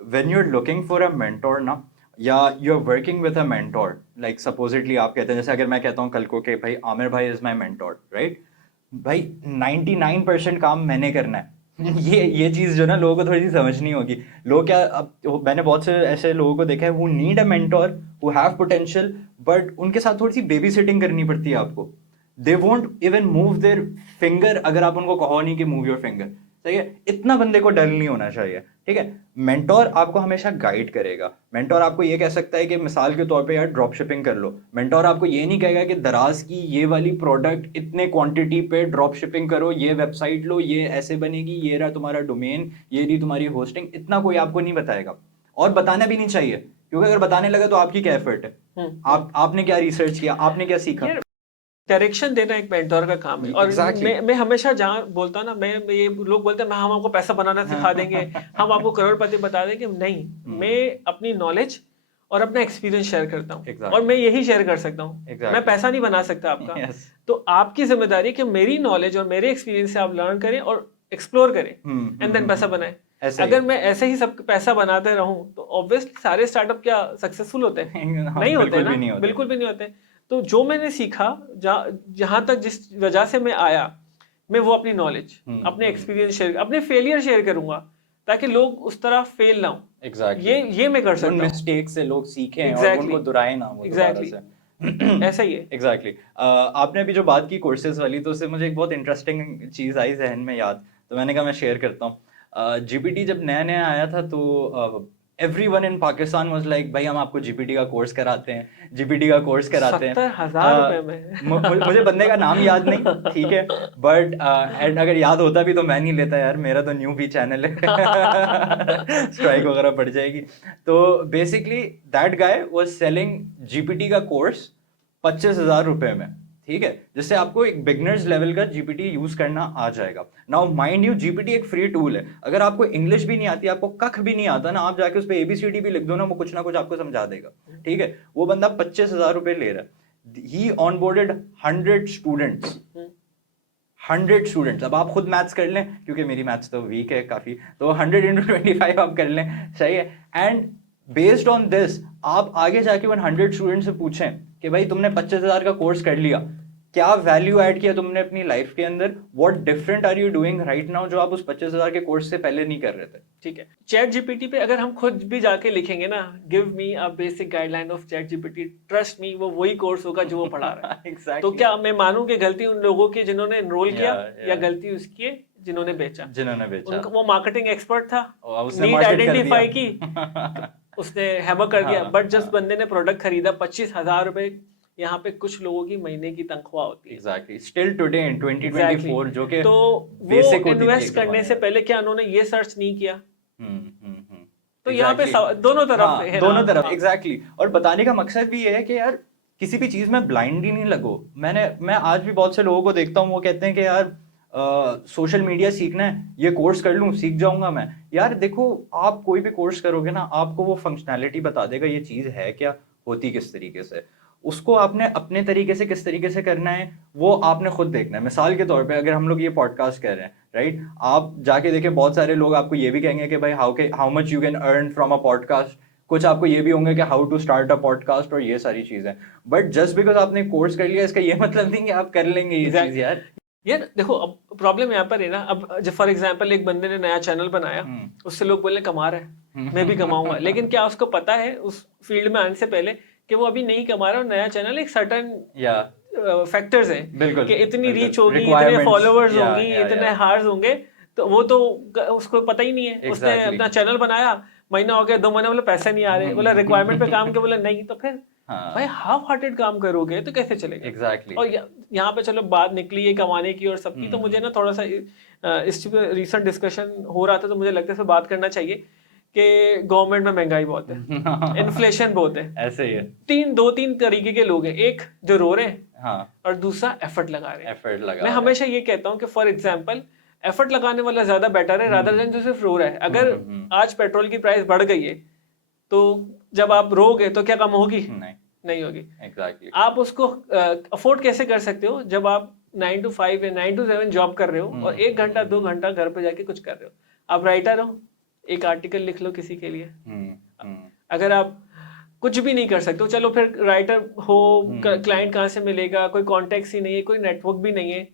when you are looking for a mentor ना, या you are working with a mentor, like supposedly आप कहते हैं, जैसे अगर मैं कहता हूँ कल को कि भाई आमिर भाई इज माई मेंटोर, राइट भाई, 99% काम मैंने करना है। ये चीज़ जो ना लोगों को थोड़ी सी समझनी होगी। लोग क्या, अब मैंने बहुत से ऐसे लोगों को देखा है who need a mentor, who have potential, but उनके साथ थोड़ी सी बेबी सिटिंग करनी पड़ती है आपको। They won't even move their finger, अगर आप उनको कहो नहीं कि मूव योर फिंगर, सही है? इतना बंदे को डल नहीं होना चाहिए, ठीक है? मेंटोर आपको हमेशा गाइड करेगा। मेंटोर आपको ये कह सकता है कि मिसाल के तौर पे यार ड्रॉप शिपिंग कर लो, मेंटोर आपको ये नहीं कहेगा कि दराज की ये वाली प्रोडक्ट इतने क्वांटिटी पे ड्रॉप शिपिंग करो, ये वेबसाइट लो, ये ऐसे बनेगी, ये रहा तुम्हारा डोमेन, ये रही तुम्हारी होस्टिंग। इतना कोई आपको नहीं बताएगा, और बताना भी नहीं चाहिए, क्योंकि अगर बताने लगा तो आपकी क्या एफर्ट है? आपने क्या रिसर्च किया, आपने क्या सीखा? डायरेक्शन देना एक मेंटोर का काम है। और मैं हमेशा जहाँ बोलता हूँ ना, मैं ये लोग बोलते हैं हम आपको पैसा बनाना सिखा देंगे, हम आपको करोड़पति बता देंगे, नहीं। मैं अपनी नॉलेज और अपना एक्सपीरियंस शेयर करता हूँ, और मैं यही शेयर कर सकता हूँ। मैं पैसा नहीं बना सकता आपका। तो आपकी जिम्मेदारी है कि मेरी नॉलेज और मेरे एक्सपीरियंस से आप लर्न करें और एक्सप्लोर करें, एंड देन पैसा बनाएं। अगर मैं ऐसे ही सब पैसा बनाते रहूं तो ऑब्वियसली सारे स्टार्टअप क्या सक्सेसफुल होते हैं? नहीं होते ना, बिल्कुल भी नहीं होते। तो जो मैंने सीखा, जहां तक जिस वजह से मैं आया, मैं वो अपनी नॉलेज, अपने एक्सपीरियंस शेयर, अपने फेलियर शेयर करूंगा, ताकि लोग उस तरह फेल ना हो। ये मैं कर सकता हूं। मिस्टेक से लोग सीखें और उनको दोहराए ना वो दोबारा से। ऐसा ही है। एग्जैक्टली। आपने अभी जो बात की कोर्सेज वाली, तो उससे मुझे एक बहुत इंटरेस्टिंग चीज़ आई जहन में याद, तो मैंने कहा मैं शेयर करता हूँ। जीपीटी जब नया नया आया था, तो everyone in Pakistan was like, भाई हम आपको जीपीटी का कोर्स कराते हैं, जीपीटी का कोर्स कराते हैं। 70,000 रुपए में। मुझे बंदे का नाम याद नहीं, ठीक है, बट एंड अगर याद होता भी तो मैं नहीं लेता यार, मेरा तो न्यू भी चैनल है, स्ट्राइक वगैरह पड़ जाएगी। तो basically that guy was selling GPT का कोर्स 25,000 रुपए में, ठीक है, जिससे आपको एक बिगनर्स लेवल का जीपीटी यूज करना आ जाएगा। नाउ माइंड यू, जीपीटी एक फ्री टूल है, अगर आपको इंग्लिश भी नहीं आती, आपको कख भी नहीं आता ना, आप जाके उस पर एबीसीडी भी लिख दो ना, वो कुछ ना कुछ आपको समझा देगा, ठीक है। वो बंदा 25,000 रुपए ले रहा है, ही ऑनबोर्डेड 100 स्टूडेंट्स, 100 स्टूडेंट्स। अब आप खुद मैथ्स कर लें, क्योंकि मेरी मैथ्स तो वीक है काफी, तो 100 × 25 आप कर लें, सही है। एंड बेस्ड ऑन दिस आप आगे जाके 100 स्टूडेंट से पूछें कि भाई तुमने 25,000 का कोर्स कर लिया, क्या वैल्यू ऐड किया तुमने अपनी लाइफ के अंदर, what different are you doing right now, जो आप उस 25,000 के कोर्स से पहले नहीं कर रहे थे। ठीक है, चैट जीपीटी पे अगर हम खुद भी जाके लिखेंगे ना, give me a basic guideline of chat GPT, trust me वो वही कोर्स होगा जो वो पढ़ा रहा है। Exactly. तो क्या मैं मानूं कि गलती उन लोगों की जिन्होंने एनरोल किया, Yeah. या गलती उसकी है जिन्होंने बेचा? बेचा वो मार्केटिंग एक्सपर्ट था, उसने नीड market कर आइडेंटिफाई दिया। की, उसने हैमर कर दिया। हाँ, बट जिस हाँ। बंदे ने प्रोडक्ट खरीदा 25,000 रुपए, यहाँ पे कुछ लोगों की महीने की तनख्वाह होती है। एग्जैक्टली, स्टिल टुडे इन 2024, जो कि तो वो इन्वेस्ट करने से पहले क्या उन्होंने ये सर्च नहीं किया? तो यहाँ पे दोनों तरफ है, दोनों तरफ, एग्जैक्टली। और बताने का मकसद भी ये है कि यार किसी भी चीज में ब्लाइंड ही नहीं लगो। मैं आज भी बहुत से लोगों को देखता हूँ, वो कहते हैं कि यार सोशल मीडिया सीखना है, ये कोर्स कर लूँ, सीख जाऊंगा मैं। यार देखो, आप कोई भी कोर्स करोगे ना, आपको वो फंक्शनैलिटी बता देगा, ये चीज है क्या, होती किस तरीके से, उसको आपने अपने तरीके से किस तरीके से करना है वो आपने खुद देखना है। मिसाल के तौर पे अगर हम लोग ये पॉडकास्ट कर रहे हैं, राइट, आप जाके देखें, बहुत सारे लोग आपको ये भी कहेंगे कि भाई how much you can earn from a podcast, कुछ आपको ये भी होंगे कि how to start a podcast, और ये सारी चीजें। बट जस्ट बिकॉज आपने कोर्स कर लिया, इसका ये मतलब नहीं कि आप कर लेंगे ये चीज। यार देखो, अब प्रॉब्लम यहाँ पर है ना, अब जब फॉर एग्जांपल एक बंदे ने नया चैनल बनाया, उससे लोग बोले कमा रहा है, मैं भी कमाऊंगा, लेकिन क्या उसको पता है उस फील्ड में आने से पहले कि वो अभी नहीं कमा रहा, और नया चैनल एक सर्टन फैक्टर्स है कि इतनी रीच होगी, इतने फॉलोअर्स होंगी, इतने हार्स होंगे, तो वो तो उसको पता ही नहीं है। उसने अपना चैनल बनाया, महीना हो गया, 2 महीने बोले पैसे नहीं आ रहे, बोला रिक्वायरमेंट पे काम किया, बोला नहीं, तो फिर भाई हाफ हार्टेड काम करोगे तो कैसे चलेगा? एग्जैक्टली। और यहाँ पे चलो बात निकली है कमाने की और सबकी, तो मुझे ना थोड़ा सा इस पे रिसेंट डिस्कशन हो रहा था, तो मुझे लगता है इस पे बात करना चाहिए कि गवर्नमेंट में महंगाई बहुत है, इन्फ्लेशन बहुत है, ऐसे ही है। 2-3 तरीके के लोग हैं, एक जो रो रहे हैं, हाँ, और दूसरा एफर्ट लगा रहे हैं। मैं मैं हमेशा ये कहता हूँ कि फॉर एग्जाम्पल एफर्ट लगाने वाला ज्यादा बेटर है रादर देन जो सिर्फ रो रहा है। अगर आज पेट्रोल की प्राइस बढ़ गई है, तो जब आप रोगे तो क्या कम होगी? नहीं होगी। Exactly. आप उसको अफोर्ड कैसे कर सकते हो जब आप 9 to 5 या 9 to 7 जॉब कर रहे हो और 1 घंटा 2 घंटा घर पे जाके कुछ कर रहे हो? आप राइटर हो, एक आर्टिकल लिख लो किसी के लिए। अगर आप कुछ भी नहीं कर सकते हो, चलो फिर राइटर हो, क्लाइंट कहाँ से मिलेगा, कोई कॉन्टेक्ट ही नहीं है, कोई नेटवर्क भी नहीं है।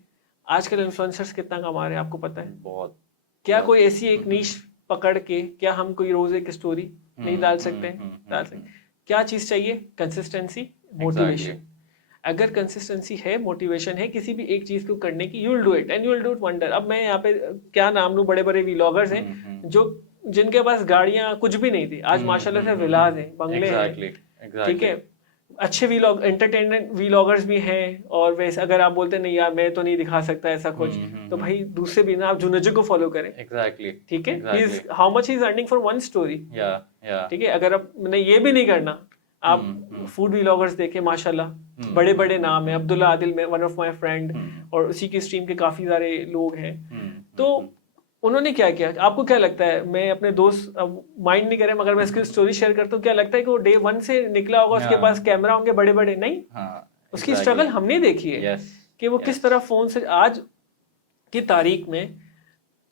आजकल इन्फ्लुएंसर्स कितना कमा रहे हैं आपको पता है? बहुत। क्या कोई ऐसी एक नीश पकड़ के क्या हम कोई रोज एक स्टोरी नहीं डाल सकते? डाल सकते। क्या चीज चाहिए? Consistency, motivation. अगर कंसिस्टेंसी है, मोटिवेशन है किसी भी एक चीज को करने की, you will do it and you will do it wonder. अब मैं यहाँ पे क्या नाम लूं, बड़े बड़े व्लॉगर्स हैं जो जिनके पास गाड़ियां कुछ भी नहीं थी, आज माशाल्लाह से विलाज हैं, बंगले हैं, ठीक है, अच्छे व्लॉग एंटरटेनमेंट व्लॉगर्स भी हैं। और वैसे अगर आप बोलते नहीं यार मैं तो नहीं दिखा सकता ऐसा कुछ, तो भाई दूसरे भी ना आप जुनजू को फॉलो करें। एग्जैक्टली, ठीक है, how much he is earning for one story. ठीक है, अगर आप ये भी नहीं करना, आप फूड व्लॉगर्स देखें, माशाल्लाह बड़े बड़े नाम है, अब्दुल्ला आदिल में वन ऑफ माय फ्रेंड, और उसी की स्ट्रीम के काफी सारे लोग हैं। तो उन्होंने क्या किया? आपको क्या लगता है? मैं अपने दोस्त माइंड नहीं करे मगर मैं इसकी स्टोरी शेयर करता हूँ, क्या लगता है कि वो डे 1 से निकला होगा, उसके पास कैमरा होंगे बड़े बड़े? नहीं, उसकी स्ट्रगल हमने देखी है कि वो किस तरह फोन से आज की तारीख में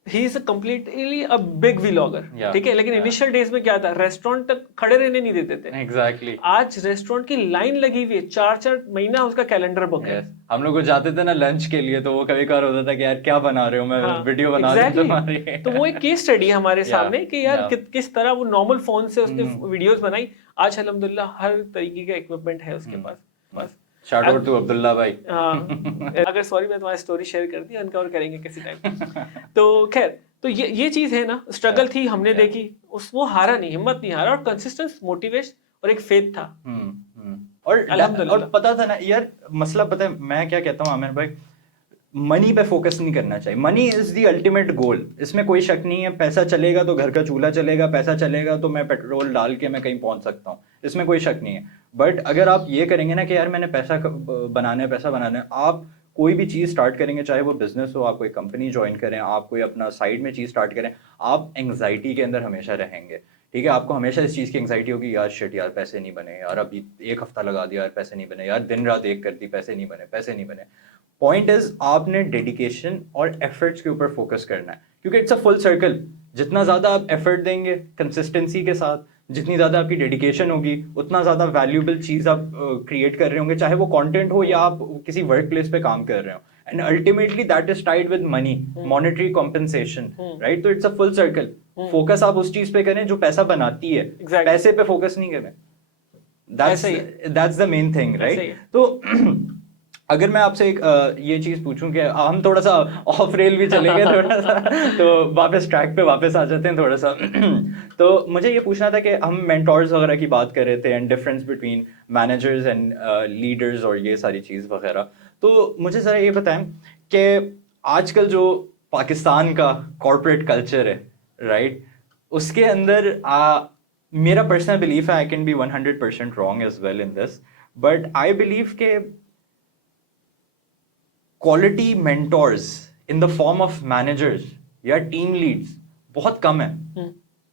he is completely a big vlogger. ठीक है, लेकिन इनिशियल डेज में क्या था, रेस्टोरेंट तक खड़े रहने नहीं देते थे। एग्जैक्टली। आज रेस्टोरेंट की लाइन लगी हुई है, 4-4 महीना उसका कैलेंडर बुक है। हम लोग जाते थे ना लंच के लिए, तो वो कभी कभार होता था कि यार क्या बना रहे हो, मैं वीडियो बना रहा हूं तुम्हारी। तो वो एक केस स्टडी है हमारे सामने कि यार किस तरह वो नॉर्मल फोन से उसने वीडियोस बनाई। आज अल्हम्दुलिल्लाह हर तरीके का इक्विपमेंट है उसके पास। बस शाउट आउट टू अब्दुल्ला भाई। अगर सॉरी मैं तुम्हारी स्टोरी शेयर कर दी, अनकवर करेंगे किसी टाइम। तो खैर, तो ये चीज है ना, स्ट्रगल थी, हमने देखी, वो हारा नहीं, हिम्मत नहीं हारा, और कंसिस्टेंस, मोटिवेशन और एक फेथ था। और पता था ना यार, मसला पता है मैं क्या कहता हूँ आमिर भाई, मनी पे फोकस नहीं करना चाहिए। Money is the ultimate goal, इसमें कोई शक नहीं है। पैसा चलेगा तो घर का चूल्हा चलेगा, पैसा चलेगा तो मैं पेट्रोल डाल के मैं कहीं पहुंच सकता हूँ, इसमें कोई शक नहीं है। बट अगर आप ये करेंगे ना कि यार मैंने पैसा बनाना है, पैसा बनाना है, आप कोई भी चीज़ स्टार्ट करेंगे, चाहे वो बिजनेस हो, आप कोई कंपनी ज्वाइन करें, आप कोई अपना साइड में चीज़ स्टार्ट करें, आप एंग्जाइटी के अंदर हमेशा रहेंगे। ठीक है, आपको हमेशा इस चीज़ की एंग्जाइटी होगी, यार शिट यार पैसे नहीं बने, यार अभी एक हफ्ता लगा दिया यार पैसे नहीं बने, यार दिन रात एक कर दी पैसे नहीं बने, पैसे नहीं बने। पॉइंट इज आपने डेडिकेशन और एफर्ट्स के ऊपर फोकस करना है, क्योंकि इट्स अ फुल सर्कल। जितना ज़्यादा आप एफर्ट देंगे कंसिस्टेंसी के साथ, जितनी ज़्यादा आपकी डेडिकेशन होगी, उतना ज़्यादा वैल्यूबल चीज़ आप क्रिएट कर रहे होंगे, चाहे वो कंटेंट हो या आप किसी वर्क प्लेस पे काम कर रहे हो। And ultimately that is tied with money, monetary compensation, right? तो it's a full circle. Focus आप उस चीज पे करें जो पैसा बनाती है, पैसे पे फोकस नहीं करें। That's the main thing, right? तो अगर मैं आपसे एक ये चीज पूछूं कि हम थोड़ा सा ऑफ रेल भी चलेंगे थोड़ा सा, तो वापस ट्रैक पे वापस आ जाते हैं थोड़ा सा। तो मुझे ये पूछना था कि हम मेंटोर्स वगैरह की बात कर रहे थे, and difference between managers and leaders और ये सारी चीज़ वगैरह। तो मुझे ज़रा ये बताएं कि आजकल जो पाकिस्तान का कॉर्पोरेट कल्चर है, राइट, उसके अंदर मेरा पर्सनल बिलीफ है, I can be 100% wrong as well in this, but I believe के quality mentors in the form of managers या टीम लीड्स बहुत कम है,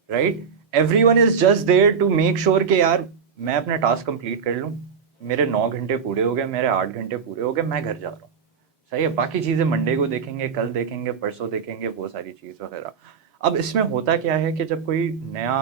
right? Everyone is just there to make sure कि यार मैं अपना टास्क कंप्लीट कर लूँ, मेरे 9 घंटे पूरे हो गए, मेरे 8 घंटे पूरे हो गए, मैं घर जा रहा हूँ, सही है, बाकी चीज़ें मंडे को देखेंगे, कल देखेंगे, परसों देखेंगे, वो सारी चीज़ वगैरह। अब इसमें होता क्या है कि जब कोई नया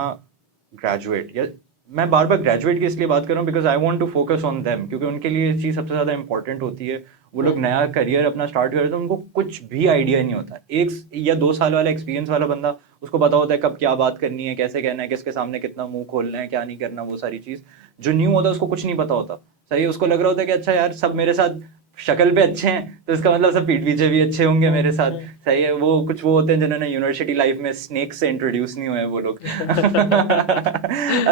ग्रेजुएट, या मैं बार बार ग्रेजुएट की इसलिए बात कर रहा हूँ because I want to focus on them, क्योंकि उनके लिए ये चीज़ सबसे ज़्यादा इंपॉर्टेंट होती है। वो लोग नया करियर अपना स्टार्ट कर रहे हैं, तो उनको कुछ भी आइडिया नहीं होता। 1 या 2 साल वाला एक्सपीरियंस वाला बंदा, उसको पता होता है कब क्या बात करनी है, कैसे कहना है, किसके सामने कितना मुंह खोलना है, क्या नहीं करना, वो सारी चीज़। जो न्यू होता है उसको कुछ नहीं पता होता, सही है, उसको लग रहा होता है कि अच्छा यार सब मेरे साथ शक्ल पे अच्छे हैं, तो इसका मतलब सब पीठ पीछे भी अच्छे होंगे मेरे साथ, सही है। वो कुछ वो होते हैं जिन्होंने यूनिवर्सिटी लाइफ में स्नेक से इंट्रोड्यूस नहीं हुए वो लोग।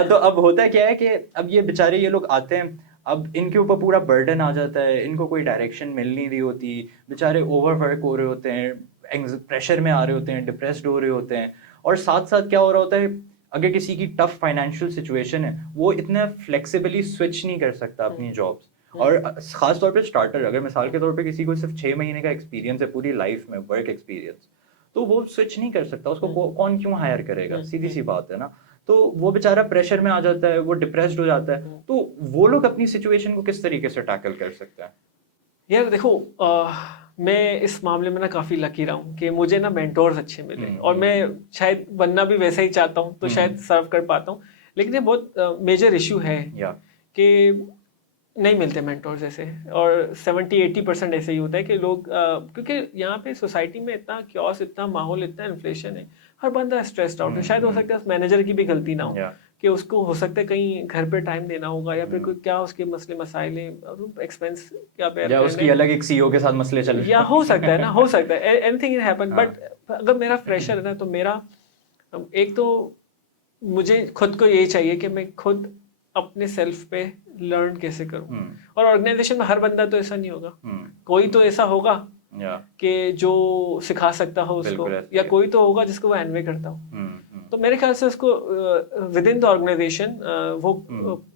तो अब होता क्या है कि अब ये बेचारे ये लोग आते हैं, अब इनके ऊपर पूरा बर्डन आ जाता है, इनको कोई डायरेक्शन मिल नहीं रही होती, बेचारे ओवरवर्क हो रहे होते हैं, प्रेशर में आ रहे होते हैं, डिप्रेस्ड हो रहे होते हैं। और साथ साथ क्या हो रहा होता है, अगर किसी की टफ फाइनेंशियल सिचुएशन है, वो इतना फ्लेक्सिबली स्विच नहीं कर सकता अपनी जॉब्स। और खास तौर पे स्टार्टर, अगर मिसाल के तौर पे किसी को सिर्फ 6 महीने का एक्सपीरियंस है पूरी लाइफ में, वर्क एक्सपीरियंस, तो वो स्विच नहीं कर सकता, उसको कौन क्यों हायर करेगा, सीधी सी बात है ना। तो वो बेचारा प्रेशर में आ जाता है, वो डिप्रेस्ड हो जाता है। तो वो लोग अपनी सिचुएशन को किस तरीके से टैकल कर सकते हैं? यार देखो, मैं इस मामले में ना काफ़ी लकी रहा हूँ कि मुझे ना मेंटोर्स अच्छे मिले, और मैं शायद बनना भी वैसा ही चाहता हूँ, तो शायद सर्व कर पाता हूँ। लेकिन ये बहुत मेजर इशू है कि नहीं मिलते मेंटोर्स ऐसे, और 70-80% ऐसे ही होता है कि लोग क्योंकि यहाँ पे सोसाइटी में इतना क्योस, इतना माहौल, इतना इन्फ्लेशन है, हर बंदा स्ट्रेस्ड आउट है। शायद हो सकता है उस मैनेजर की भी गलती ना हो, कि उसको हो सकता है कहीं घर पे टाइम देना होगा, या फिर कोई क्या उसके मसले मसाइल हैं, एक्सपेंस क्या बेयर या उसकी अलग एक सीईओ के साथ मसले चल रहे हैं, या हो सकता है ना, हो सकता है, एनीथिंग कैन हैपन। बट अगर मेरा फ्रेशर है ना, तो मेरा एक तो मुझे खुद को यही चाहिए कि मैं खुद अपने सेल्फ पे लर्न कैसे करूं। और ऑर्गेनाइजेशन में हर बंदा तो ऐसा नहीं होगा, कोई तो ऐसा होगा कि जो सिखा सकता हो उसको, या कोई तो होगा जिसको वो एनवे करता हो। तो मेरे ख्याल से उसको विद इन द ऑर्गेनाइजेशन वो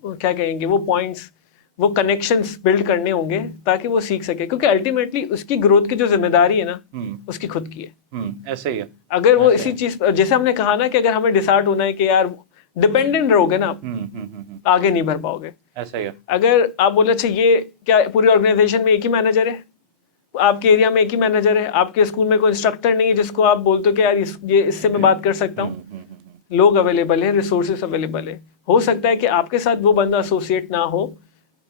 क्या कहेंगे, वो पॉइंट्स, वो कनेक्शंस बिल्ड करने होंगे ताकि वो सीख सके, क्योंकि अल्टीमेटली उसकी ग्रोथ की जो जिम्मेदारी है ना, उसकी खुद की है। ऐसे ही है। अगर वो इसी चीज, जैसे हमने कहा ना कि अगर हमें डिसाइड होना है कि यार डिपेंडेंट रहोगे ना आप, आगे नहीं बढ़ पाओगे। ऐसा ही है। अगर आप बोले अच्छा ये क्या पूरी ऑर्गेनाइजेशन में एक ही मैनेजर है, आपके एरिया में एक ही मैनेजर है, आपके स्कूल में कोई इंस्ट्रक्टर नहीं है जिसको आप बोलते हो कि यार ये इससे मैं बात कर सकता हूँ, लोग अवेलेबल है, रिसोर्सेस अवेलेबल है, हो सकता है कि आपके साथ वो बंदा एसोसिएट ना हो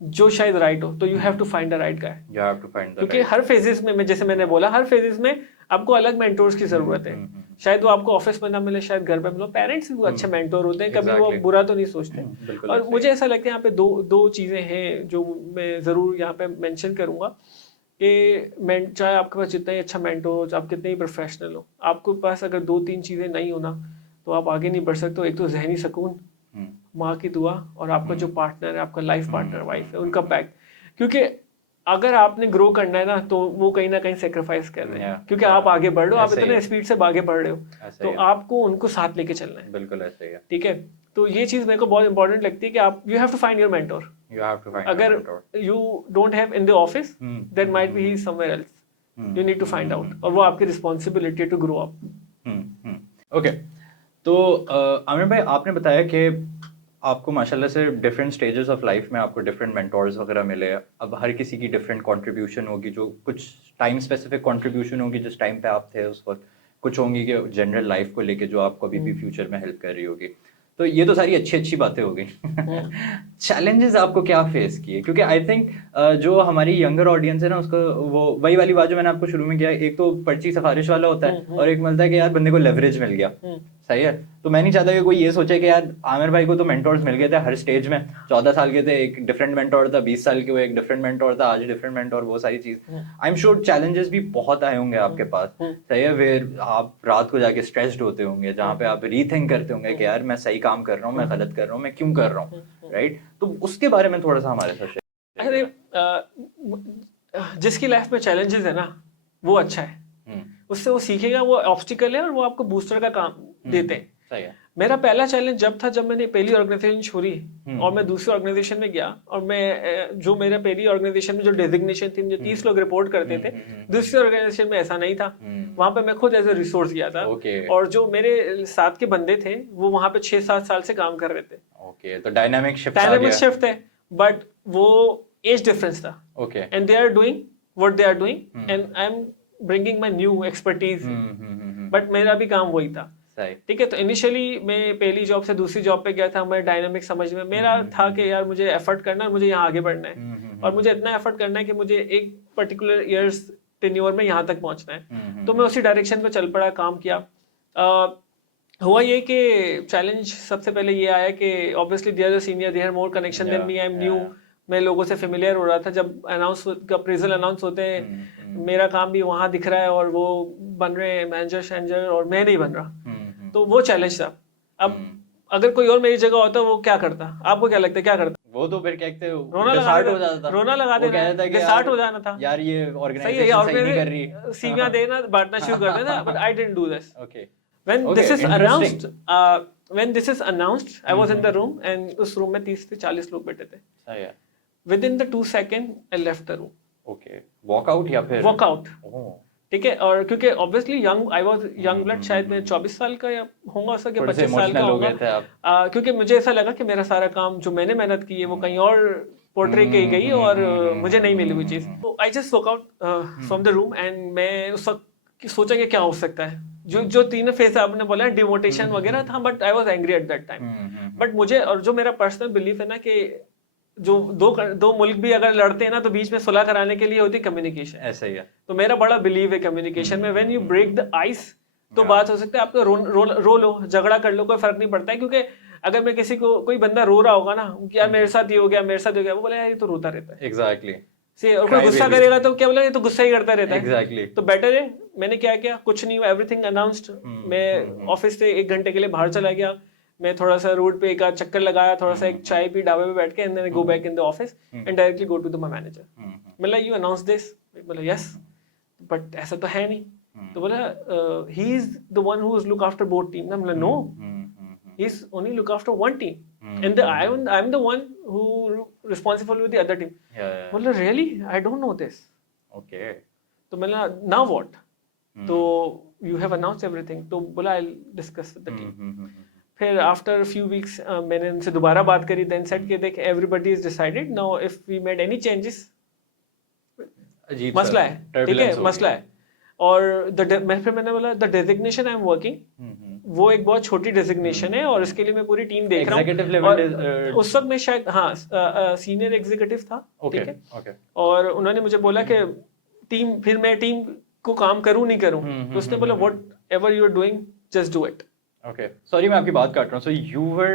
जो शायद राइट हो, तो you have to find the right guy. You have to find the, क्योंकि हर फेजेस में, जैसे मैंने बोला, हर फेजेस में आपको अलग मेंटोर्स की जरूरत है। शायद वो आपको ऑफिस में ना मिले, शायद घर पे मिलो। पेरेंट्स भी अच्छे मेंटोर होते हैं, कभी वो बुरा तो नहीं सोचते। और मुझे ऐसा लगता है यहाँ पे दो चीजें हैं जो मैं जरूर यहाँ पे मेंशन करूंगा कि चाहे आपके पास जितना ही अच्छा मेंटोर हो, आप कितने ही प्रोफेशनल हो, आपके पास अगर 2-3 चीजें नहीं होना तो आप आगे नहीं बढ़ सकते हो। एक तो जहनी सुकून, माँ की दुआ, और आपका जो पार्टनर है, आपका लाइफ पार्टनर वाइफ है, उनका बैक। क्योंकि अगर आपने ग्रो करना है ना तो वो कहीं ना कहीं सेक्रीफाइस कर रहे हैं, क्योंकि आप आगे बढ़ रहे हो, आप इतने स्पीड से आगे बढ़ रहे हो, तो आपको उनको साथ लेके चलना है। बिल्कुल ऐसे ही है। ठीक है, तो ये चीज मेरे को बहुत इंपॉर्टेंट लगती है कि आप you have to find your mentor. अगर you don't have in the office, then might be he somewhere else, you need to find out, और वो आपकी responsibility to grow up. Okay, तो आमिर भाई, आपने बताया कि आपको माशाल्लाह से डिफरेंट स्टेजेस ऑफ लाइफ में आपको डिफरेंट मेंटोर्स वगैरह मिले। अब हर किसी की डिफरेंट कंट्रीब्यूशन होगी, जो कुछ टाइम स्पेसिफिक कंट्रीब्यूशन होगी जिस टाइम पे आप थे उस वक्त, कुछ होंगी कि जनरल लाइफ को लेके जो आपको अभी भी फ्यूचर में हेल्प कर रही होगी। तो ये तो सारी अच्छी अच्छी बातें हो गई। चैलेंजेस आपको क्या फेस किए? क्योंकि आई थिंक जो हमारी यंगर ऑडियंस है ना, उसको वो वही वाली बात जो मैंने आपको शुरू में किया, एक तो पर्ची सिफारिश वाला होता है और एक मिलता है कि यार बंदे को लेवरेज मिल गया। सही है, तो मैं नहीं चाहता कि कोई ये सोचे कि यार आमिर भाई को तो मेंटोर्स मिल गए थे हर स्टेज में। 14 साल के थे एक डिफरेंट मेंटोर था, 20 साल के वो एक डिफरेंट मेंटोर था, आज डिफरेंट मेंटोर, वो सारी चीज। आई एम श्योर चैलेंजेस भी बहुत आए होंगे आपके पास। सही है, फिर आप रात को जाके स्ट्रेस्ड होते होंगे, जहाँ पे आप रीथिंक करते होंगे कि यार मैं सही काम कर रहा हूँ, मैं गलत कर रहा हूँ, मैं क्यों कर रहा हूँ, राइट? तो उसके बारे में थोड़ा सा हमारे साथ शेयर। अरे जिसकी लाइफ में चैलेंजेस है ना, वो अच्छा है, उससे वो सीखेगा, वो ऑब्स्टिकल है और वो आपको बूस्टर का काम देते हैं। सही है। मेरा पहला चैलेंज जब मैंने पहली ऑर्गेनाइजेशन छोड़ी और मैं दूसरी ऑर्गेनाइजेशन में गया, और मैं जो मेरा पहली ऑर्गेनाइजेशन में जो डेजिग्नेशन थी, मुझे 30 लोग रिपोर्ट करते थे, दूसरी ऑर्गेनाइजेशन में ऐसा नहीं था। वहां पे मैं खुद एज ए रिसोर्स गया था, और जो मेरे साथ के बंदे थे वो वहां पे 6-7 साल से काम कर रहे थे। ओके, तो डायनामिक शिफ्ट है, बट वो एज डिफरेंस था। Okay, and they are doing what they are doing and I am bringing my new expertise, but मेरा भी काम वही था। ठीक है, तो इनिशियली मैं पहली जॉब से दूसरी जॉब पे गया था, मैं डायनामिक समझ में मेरा था कि यार मुझे एफर्ट करना है, मुझे यहाँ आगे बढ़ना है, और मुझे इतना एफर्ट करना है कि मुझे एक पर्टिकुलर ईयर्स टेन्योर में यहाँ तक पहुँचना है। तो मैं उसी डायरेक्शन पे चल पड़ा, काम किया। हुआ ये कि चैलेंज सबसे पहले ये आया कि obviously they are senior, they have more connection than me, I am new, मैं लोगों से फेमिलियर हो रहा था। जब अप्रेजल अनाउंस होते हैं, मेरा काम भी वहां दिख रहा है और वो बन रहे हैं मैनेजर शैनेजर और मैं नहीं बन रहा, तो वो चैलेंज था। अब अगर कोई और मेरी जगह होता वो क्या करता? आपको क्या लगता है क्या करता? वो तो फिर कहते हैं रोना लगा देना, डिसहार्ट हो जाना था यार, ये ऑर्गेनाइजेशन सही नहीं कर रही, सीवियां देना, बांटना शुरू कर देना, but I didn't do this. Okay, when this is announced when this is announced I was in the room and उस रूम में 30 से 40 लोग बैठे थे। सही है। within the 2 seconds I left the room। Okay, walk out या फिर वॉक आउट? ठीक है, और क्योंकि obviously young, I was young blood, शायद मैं 24 साल का या होगा, उसका 25 साल का होगा, क्योंकि मुझे ऐसा लगा कि मेरा सारा काम जो मैंने मेहनत की है वो कहीं और पोर्ट्रे की गई और मुझे नहीं मिली वो चीज। तो I just walk out from the room, and मैं उस वक्त सोचा कि क्या हो सकता है। जो तीन फेज आपने बोला डिमोटिवेशन वगैरह था, but I was angry at that time. But मुझे, और जो मेरा पर्सनल बिलीफ है ना कि जो दो मुल्क भी अगर लड़ते हैं ना तो बीच में सुलह कराने के लिए होती है कम्युनिकेशन। ऐसा ही है, तो मेरा बड़ा बिलीव है कम्युनिकेशन में। When you break the ice तो बात हो सकती है, आप रो लो, झगड़ा कर लो, कोई फर्क नहीं पड़ता है। क्योंकि अगर मैं किसी को, कोई बंदा रो रहा होगा ना कि यार मेरे साथ ये हो गया, मेरे साथ हो गया, वो बोले यार ये तो रोता रहता है। एग्जैक्टली। और कोई गुस्सा करेगा तो क्या बोला, ये तो गुस्सा ही करता रहता है। एग्जैक्टली। तो बेटर है, मैंने क्या किया, कुछ नहीं हुआ, एवरीथिंग अनाउंसड। मैं ऑफिस से 1 घंटे के लिए बाहर चला गया, मैं थोड़ा सा रोड पे एक आध चक्कर लगाया, थोड़ा सा एक चाय पी ढाबे पे बैठ के, and then go back in the office and directly go to the my manager. मतलब यू अनाउंस दिस? बोला यस, बट ऐसा तो है नहीं। तो बोला he is the one who is look after both team ना। मतलब no, he is only look after one team and I am the one who responsible with the other team. बोला really, I don't know this. Okay, तो मैंने नाउ व्हाट? तो यू हैव अनाउंस्ड एवरीथिंग। तो बोला I will discuss with the team. फिर आफ्टर फ्यू वीक्स मैंने उनसे दोबारा बात करी, देन सेट के देख everybody is decided now, if we made any changes मसला है, ठीक है, मसला है। और मैंने बोला the designation I am working, वो एक बहुत छोटी डेजिग्नेशन है और इसके लिए मैं पूरी टीम देख रहा हूँ। उस वक्त मैं शायद सीनियर एग्जीक्यूटिव था, ठीक है। और उन्होंने मुझे बोला कि टीम, फिर मैं टीम को काम करूं नहीं करूं, तो उसने बोला whatever you are doing just do it. Okay. Sorry, मैं आपकी बात काट रहा हूँ. So you were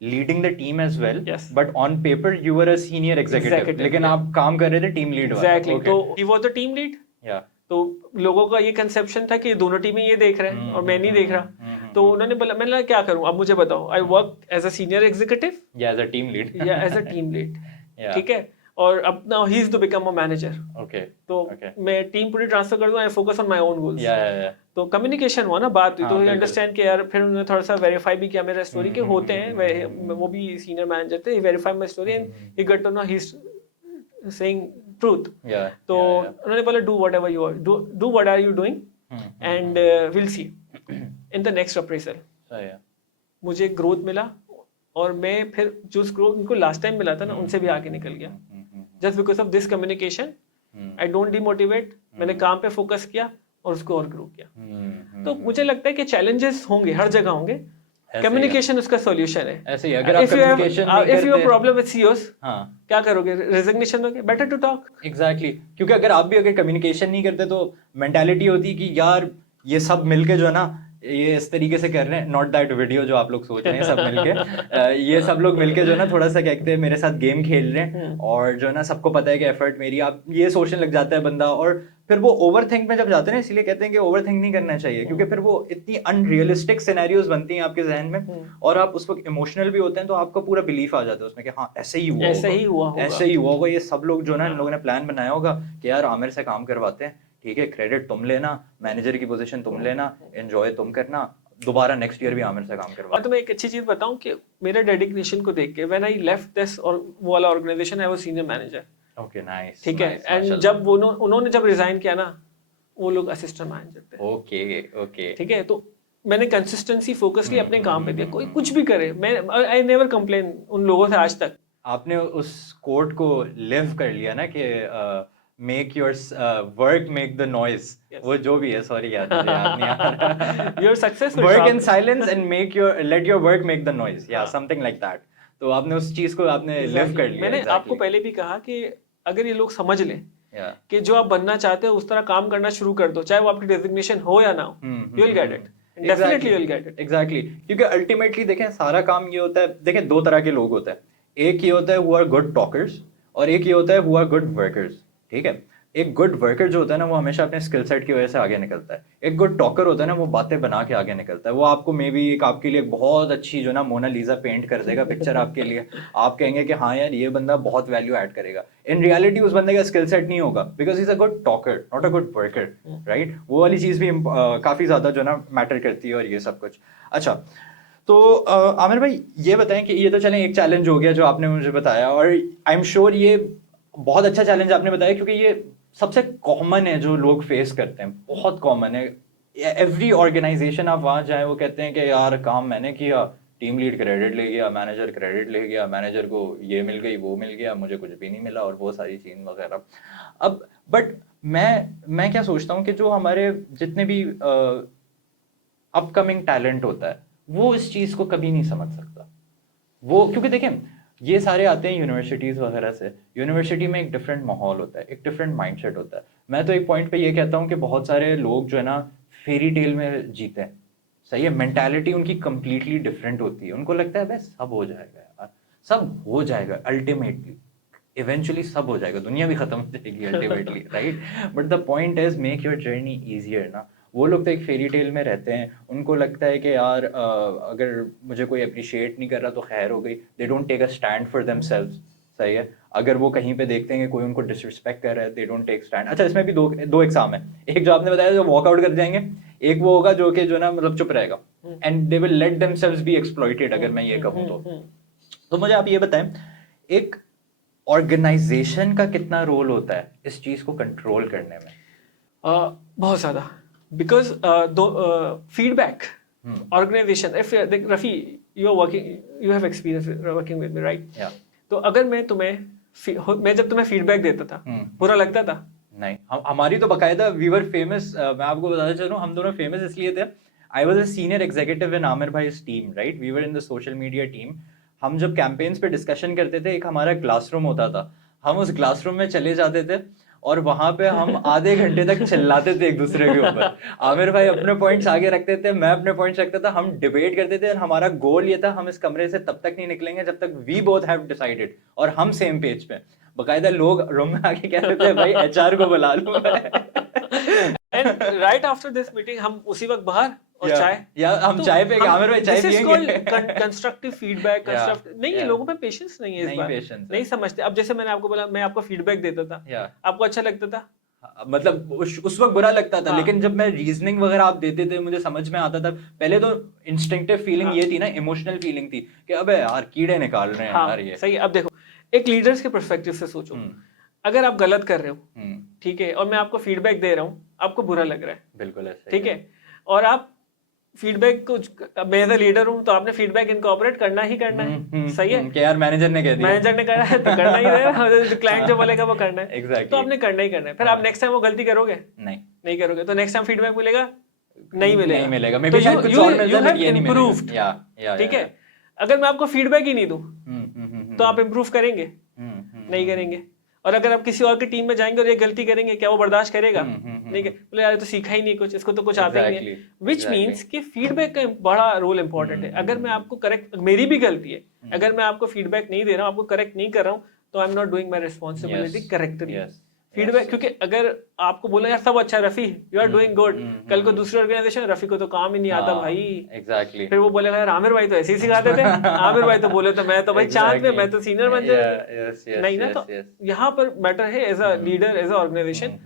leading the team as well, Yes. but on paper you were a senior executive. लेकिन yeah. आप काम कर रहे थे team lead वाला. Exactly. Okay. तो he was the team lead. Yeah. तो लोगों का ये कंसेप्शन था कि दोनों टीमें ये देख रहे हैं और मैं नहीं देख रहा. तो उन्होंने बोला, मैंने क्या करूं, अब मुझे बताओ. I work as a senior executive Yeah, as a team lead. या as a team lead. Yeah. ठीक है. और अब now he is to become a manager. Okay. तो Okay. मैं टीम पूरी ट्रांसफर कर दूं, I focus on my own goals. Yeah. तो कम्युनिकेशन हुआ ना, बात हुई, हाँ, तो बिल्कुल. अंडरस्टैंड किया यार. फिर उन्होंने थोड़ा सा वेरीफाई भी किया मेरा स्टोरी के होते हैं, वो भी सीनियर मैनेजर थे. ही verify my story and he got to know he is saying truth. Yeah. तो उन्होंने बोला do whatever you are do what are you doing and will see in the next appraisal. So yeah. मुझे ग्रोथ मिला और मैं फिर जो ग्रोथ उनको लास्ट टाइम मिला था ना, उनसे भी आगे निकल गया. Just because of this communication I don't demotivate. मैंने काम पे फोकस किया और उसको और ग्रो किया. तो मुझे लगता है कि चैलेंजेस होंगे, हर जगह होंगे. कम्युनिकेशन उसका सॉल्यूशन है. ऐसे ही अगर आप कम्युनिकेशन नहीं इफ यू हैव करते, प्रॉब्लम विद सीईओस, हाँ, क्या करोगे? रेजिग्नेशन दोगे? Better to talk. एग्जैक्टली. क्योंकि अगर आप भी अगर कम्युनिकेशन नहीं करते तो मेंटालिटी होती है कि यार ये सब मिलके जो है ना, ये इस तरीके से कर रहे हैं. नॉट दैट वीडियो जो आप लोग सोच रहे हैं सब मिलके. ये सब लोग मिलके जो है ना थोड़ा सा क्या कहते हैं मेरे साथ गेम खेल रहे हैं और जो है ना सबको पता है कि एफर्ट मेरी, आप ये सोचने लग जाता है बंदा. और फिर वो ओवरथिंक में जब जाते हैं, इसलिए कहते हैं कि ओवरथिंक नहीं करना चाहिए, क्योंकि फिर वो इतनी अनरियलिस्टिक सिनेरियोज बनती हैं आपके जहन में और आप उस वक्त इमोशनल भी होते हैं, तो आपका पूरा बिलीफ आ जाता है उसमें कि हाँ ऐसे ही हुआ, ऐसे ही हुआ होगा, ऐसे ही हुआ होगा. ये सब लोग जो ना इन लोगों ने प्लान बनाया होगा कि यार आमिर से काम करवाते हैं, ठीक है, क्रेडिट तुम लेना, मैनेजर की पोजीशन तुम लेना, एंजॉय तुम करना, दोबारा नेक्स्ट ईयर भी आमिर से काम करवा. और तो मैं एक अच्छी चीज बताऊं कि मेरे डेडिकेशन को देख के व्हेन आई लेफ्ट दिस और वो वाला organisation, I was senior manager. Okay, nice. ठीक है. एंड जब वो उन्होंने जब रिजाइन किया ना, वो लोग असिस्टेंट मैनेजर थे. ओके. ठीक है. तो मैंने कंसिस्टेंसी फोकसली अपने काम पे दिया. कोई कुछ भी करे, मैं आई नेवर कंप्लेन उन लोगों से आज तक. आपने उस कोट को लिव कर लिया ना कि make your work make the noise. वो जो भी है, सॉरी याद नहीं आ रहा. You are successful. Work in silence and make your let your work make the noise. या समथिंग लाइक दैट. तो आपने उस चीज को आपने लिव कर लिया. मैंने आपको पहले भी कहा कि अगर ये लोग समझ लें कि जो आप बनना चाहते हो उस तरह काम करना शुरू कर दो, चाहे वो आपकी डेजिग्नेशन हो या ना हो, you will get it. Definitely you will get it. Exactly. क्योंकि अल्टीमेटली देखें सारा काम ये होता है, देखें दो तरह के लोग होते हैं. एक ये होता है हु आर गुड टॉकर्स और एक ये होता है हु आर गुड वर्कर्स. ठीक है. एक गुड वर्कर जो होता है ना, वो हमेशा अपने स्किल सेट की वजह से आगे निकलता है. एक गुड टॉकर होता है ना, वो बातें बना के आगे निकलता है. वो आपको मे बी एक आपके लिए बहुत अच्छी जो ना मोनालिसा पेंट कर देगा पिक्चर आपके लिए. आप कहेंगे कि हाँ यार ये बंदा बहुत वैल्यू ऐड करेगा. इन रियलिटी उस बंदे का स्किल सेट नहीं होगा, because is a good talker not a good worker. Right. वो वाली चीज़ भी काफ़ी ज़्यादा जो ना मैटर करती है और ये सब कुछ. अच्छा, तो आमिर भाई ये बताएं कि ये तो चलें एक चैलेंज हो गया जो आपने मुझे बताया, और आई एम श्योर ये बहुत अच्छा चैलेंज आपने बताया, क्योंकि ये सबसे कॉमन है जो लोग फेस करते हैं, बहुत कॉमन है. एवरी ऑर्गेनाइजेशन आप वहाँ जाए वो कहते हैं कि यार काम मैंने किया, टीम लीड क्रेडिट ले गया, मैनेजर क्रेडिट ले गया, मैनेजर को ये मिल गई वो मिल गया, मुझे कुछ भी नहीं मिला, और वो सारी चीज़ वगैरह. अब बट मैं क्या सोचता हूँ कि जो हमारे जितने भी अपकमिंग टैलेंट होता है वो इस चीज़ को कभी नहीं समझ सकता. वो क्योंकि देखें ये सारे आते हैं यूनिवर्सिटीज़ वगैरह से. यूनिवर्सिटी में एक डिफरेंट माहौल होता है, एक डिफरेंट माइंडसेट होता है. मैं तो एक पॉइंट पे ये कहता हूँ कि बहुत सारे लोग जो है ना फेरी टेल में जीते हैं. सही है. मेंटालिटी उनकी कम्प्लीटली डिफरेंट होती है. उनको लगता है बस सब हो जाएगा यार, सब हो जाएगा, अल्टीमेटली इवेंचुअली सब हो जाएगा, दुनिया भी खत्म हो जाएगी ultimately. Right. But the point is make your journey easier ना. वो लोग तो एक फेरी टेल में रहते हैं. उनको लगता है कि यार अगर मुझे कोई अप्रिशिएट नहीं कर रहा तो खैर हो गई. They don't take a stand for themselves. सही है. अगर वो कहीं पे देखते हैं कि कोई उनको डिसरिस्पेक्ट कर रहा है, दे डोंट टेक स्टैंड. अच्छा, इसमें भी दो एग्जाम है. एक जो आपने बताया जो वॉकआउट कर जाएंगे, एक वो होगा जो कि जो ना मतलब चुप रहेगा and they will let themselves B exploited, अगर मैं ये कहूँ तो. तो मुझे आप ये बताएं एक ऑर्गेनाइजेशन का कितना रोल होता है इस चीज़ को कंट्रोल करने में? बहुत ज़्यादा. Because feedback, organization. If Rafi, you are working, you have experience working with me, right? Yeah. तो अगर मैं जब तुम्हें फीडबैक देता था, बुरा लगता था? नहीं. हमारी तो बकायदा वी वर फेमस. मैं आपको बताना चाह रहा हूँ, हम दोनों फेमस इसलिए थे. I was a senior executive in Aamir भाई's team, right. We were in the social media team. हम जब कैंपेन्स पे डिस्कशन करते थे, एक हमारा क्लासरूम होता था. हम उस क्लासरूम में चले जाते थे और वहां पे हम आधे घंटे तक चिल्लाते थे एक दूसरे के ऊपर। आमिर भाई अपने पॉइंट्स आगे रखते थे, मैं अपने पॉइंट्स रखता था, हम डिबेट करते थे और हमारा गोल ये था हम इस कमरे से तब तक नहीं निकलेंगे जब तक वी बोथ हैव डिसाइडेड और हम सेम पेज पे। बकायदा लोग रूम में आके कहते थे भाई एचआर को बुला लो। And right after this meeting हम उसी वक्त बाहर और चाय, या हम चाय पे आमिर भाई चाय पियेंगे। कंस्ट्रक्टिव फीडबैक, नहीं है लोगों में पेशेंस नहीं है इस बार, नहीं समझते। अब जैसे मैंने आपको बोला, मैं आपको फीडबैक देता था, आपको अच्छा लगता था, मतलब उस वक्त बुरा लगता था, लेकिन जब मैं रीजनिंग वगैरह आप देते थे मुझे समझ में आता था। पहले तो इंस्टिंक्टिव फीलिंग ये थी ना, इमोशनल फीलिंग थी कि अबे यार कीड़े निकाल रहे हैं यार ये। सही। अब देखो एक लीडर्स के पर्सपेक्टिव से सोचो, अगर आप गलत कर रहे हो, ठीक है, और मैं आपको फीडबैक दे रहा हूँ, आपको बुरा लग रहा है, बिल्कुल ठीक है, और आप फीडबैक को, मैं एज अ लीडर हूं तो आपने फीडबैक इनकॉर्पोरेट करना ही करना है, सही है कि यार मैनेजर ने कह दिया, मैनेजर ने कहा है तो करना ही है, क्लाइंट जो बोलेगा वो करना है, exactly. तो आपने करना ही करना है। फिर आप नेक्स्ट टाइम वो गलती करोगे नहीं करोगे, तो नेक्स्ट टाइम फीडबैक मिलेगा नहीं मिलेगा, मे बी शायद कुछ और मिल जाए, ये नहीं इम्प्रूव्ड, ठीक है। अगर मैं आपको फीडबैक ही नहीं दूं तो आप इम्प्रूव करेंगे नहीं करेंगे। और अगर आप किसी और की टीम में जाएंगे और ये गलती करेंगे, क्या वो बर्दाश्त करेगा? नहीं, बोले यार तो सीखा ही नहीं कुछ, इसको तो कुछ आता ही नहीं है। विच मीन्स कि फीडबैक का बड़ा रोल इंपॉर्टेंट है। अगर मैं आपको करेक्ट, मेरी भी गलती है, अगर मैं आपको फीडबैक नहीं दे रहा हूँ, आपको करेक्ट नहीं कर रहा हूँ, तो I am not doing my responsibility correctly. Feedback, क्योंकि अगर आपको बोला यार सब अच्छा Rafi, you are doing good, कल को दूसरी ऑर्गेनाइजेशन, रफी को तो काम ही नहीं आता भाई, एग्जैक्टली, फिर वो बोलेगा यार आमिर भाई तो ऐसे ही सिखाते थे, आमिर भाई तो बोले तो मैं तो भाई चांद पे, मैं तो सीनियर बन जाऊंगा, नहीं ना। तो यहाँ पर मैटर है as a leader, as a organisation,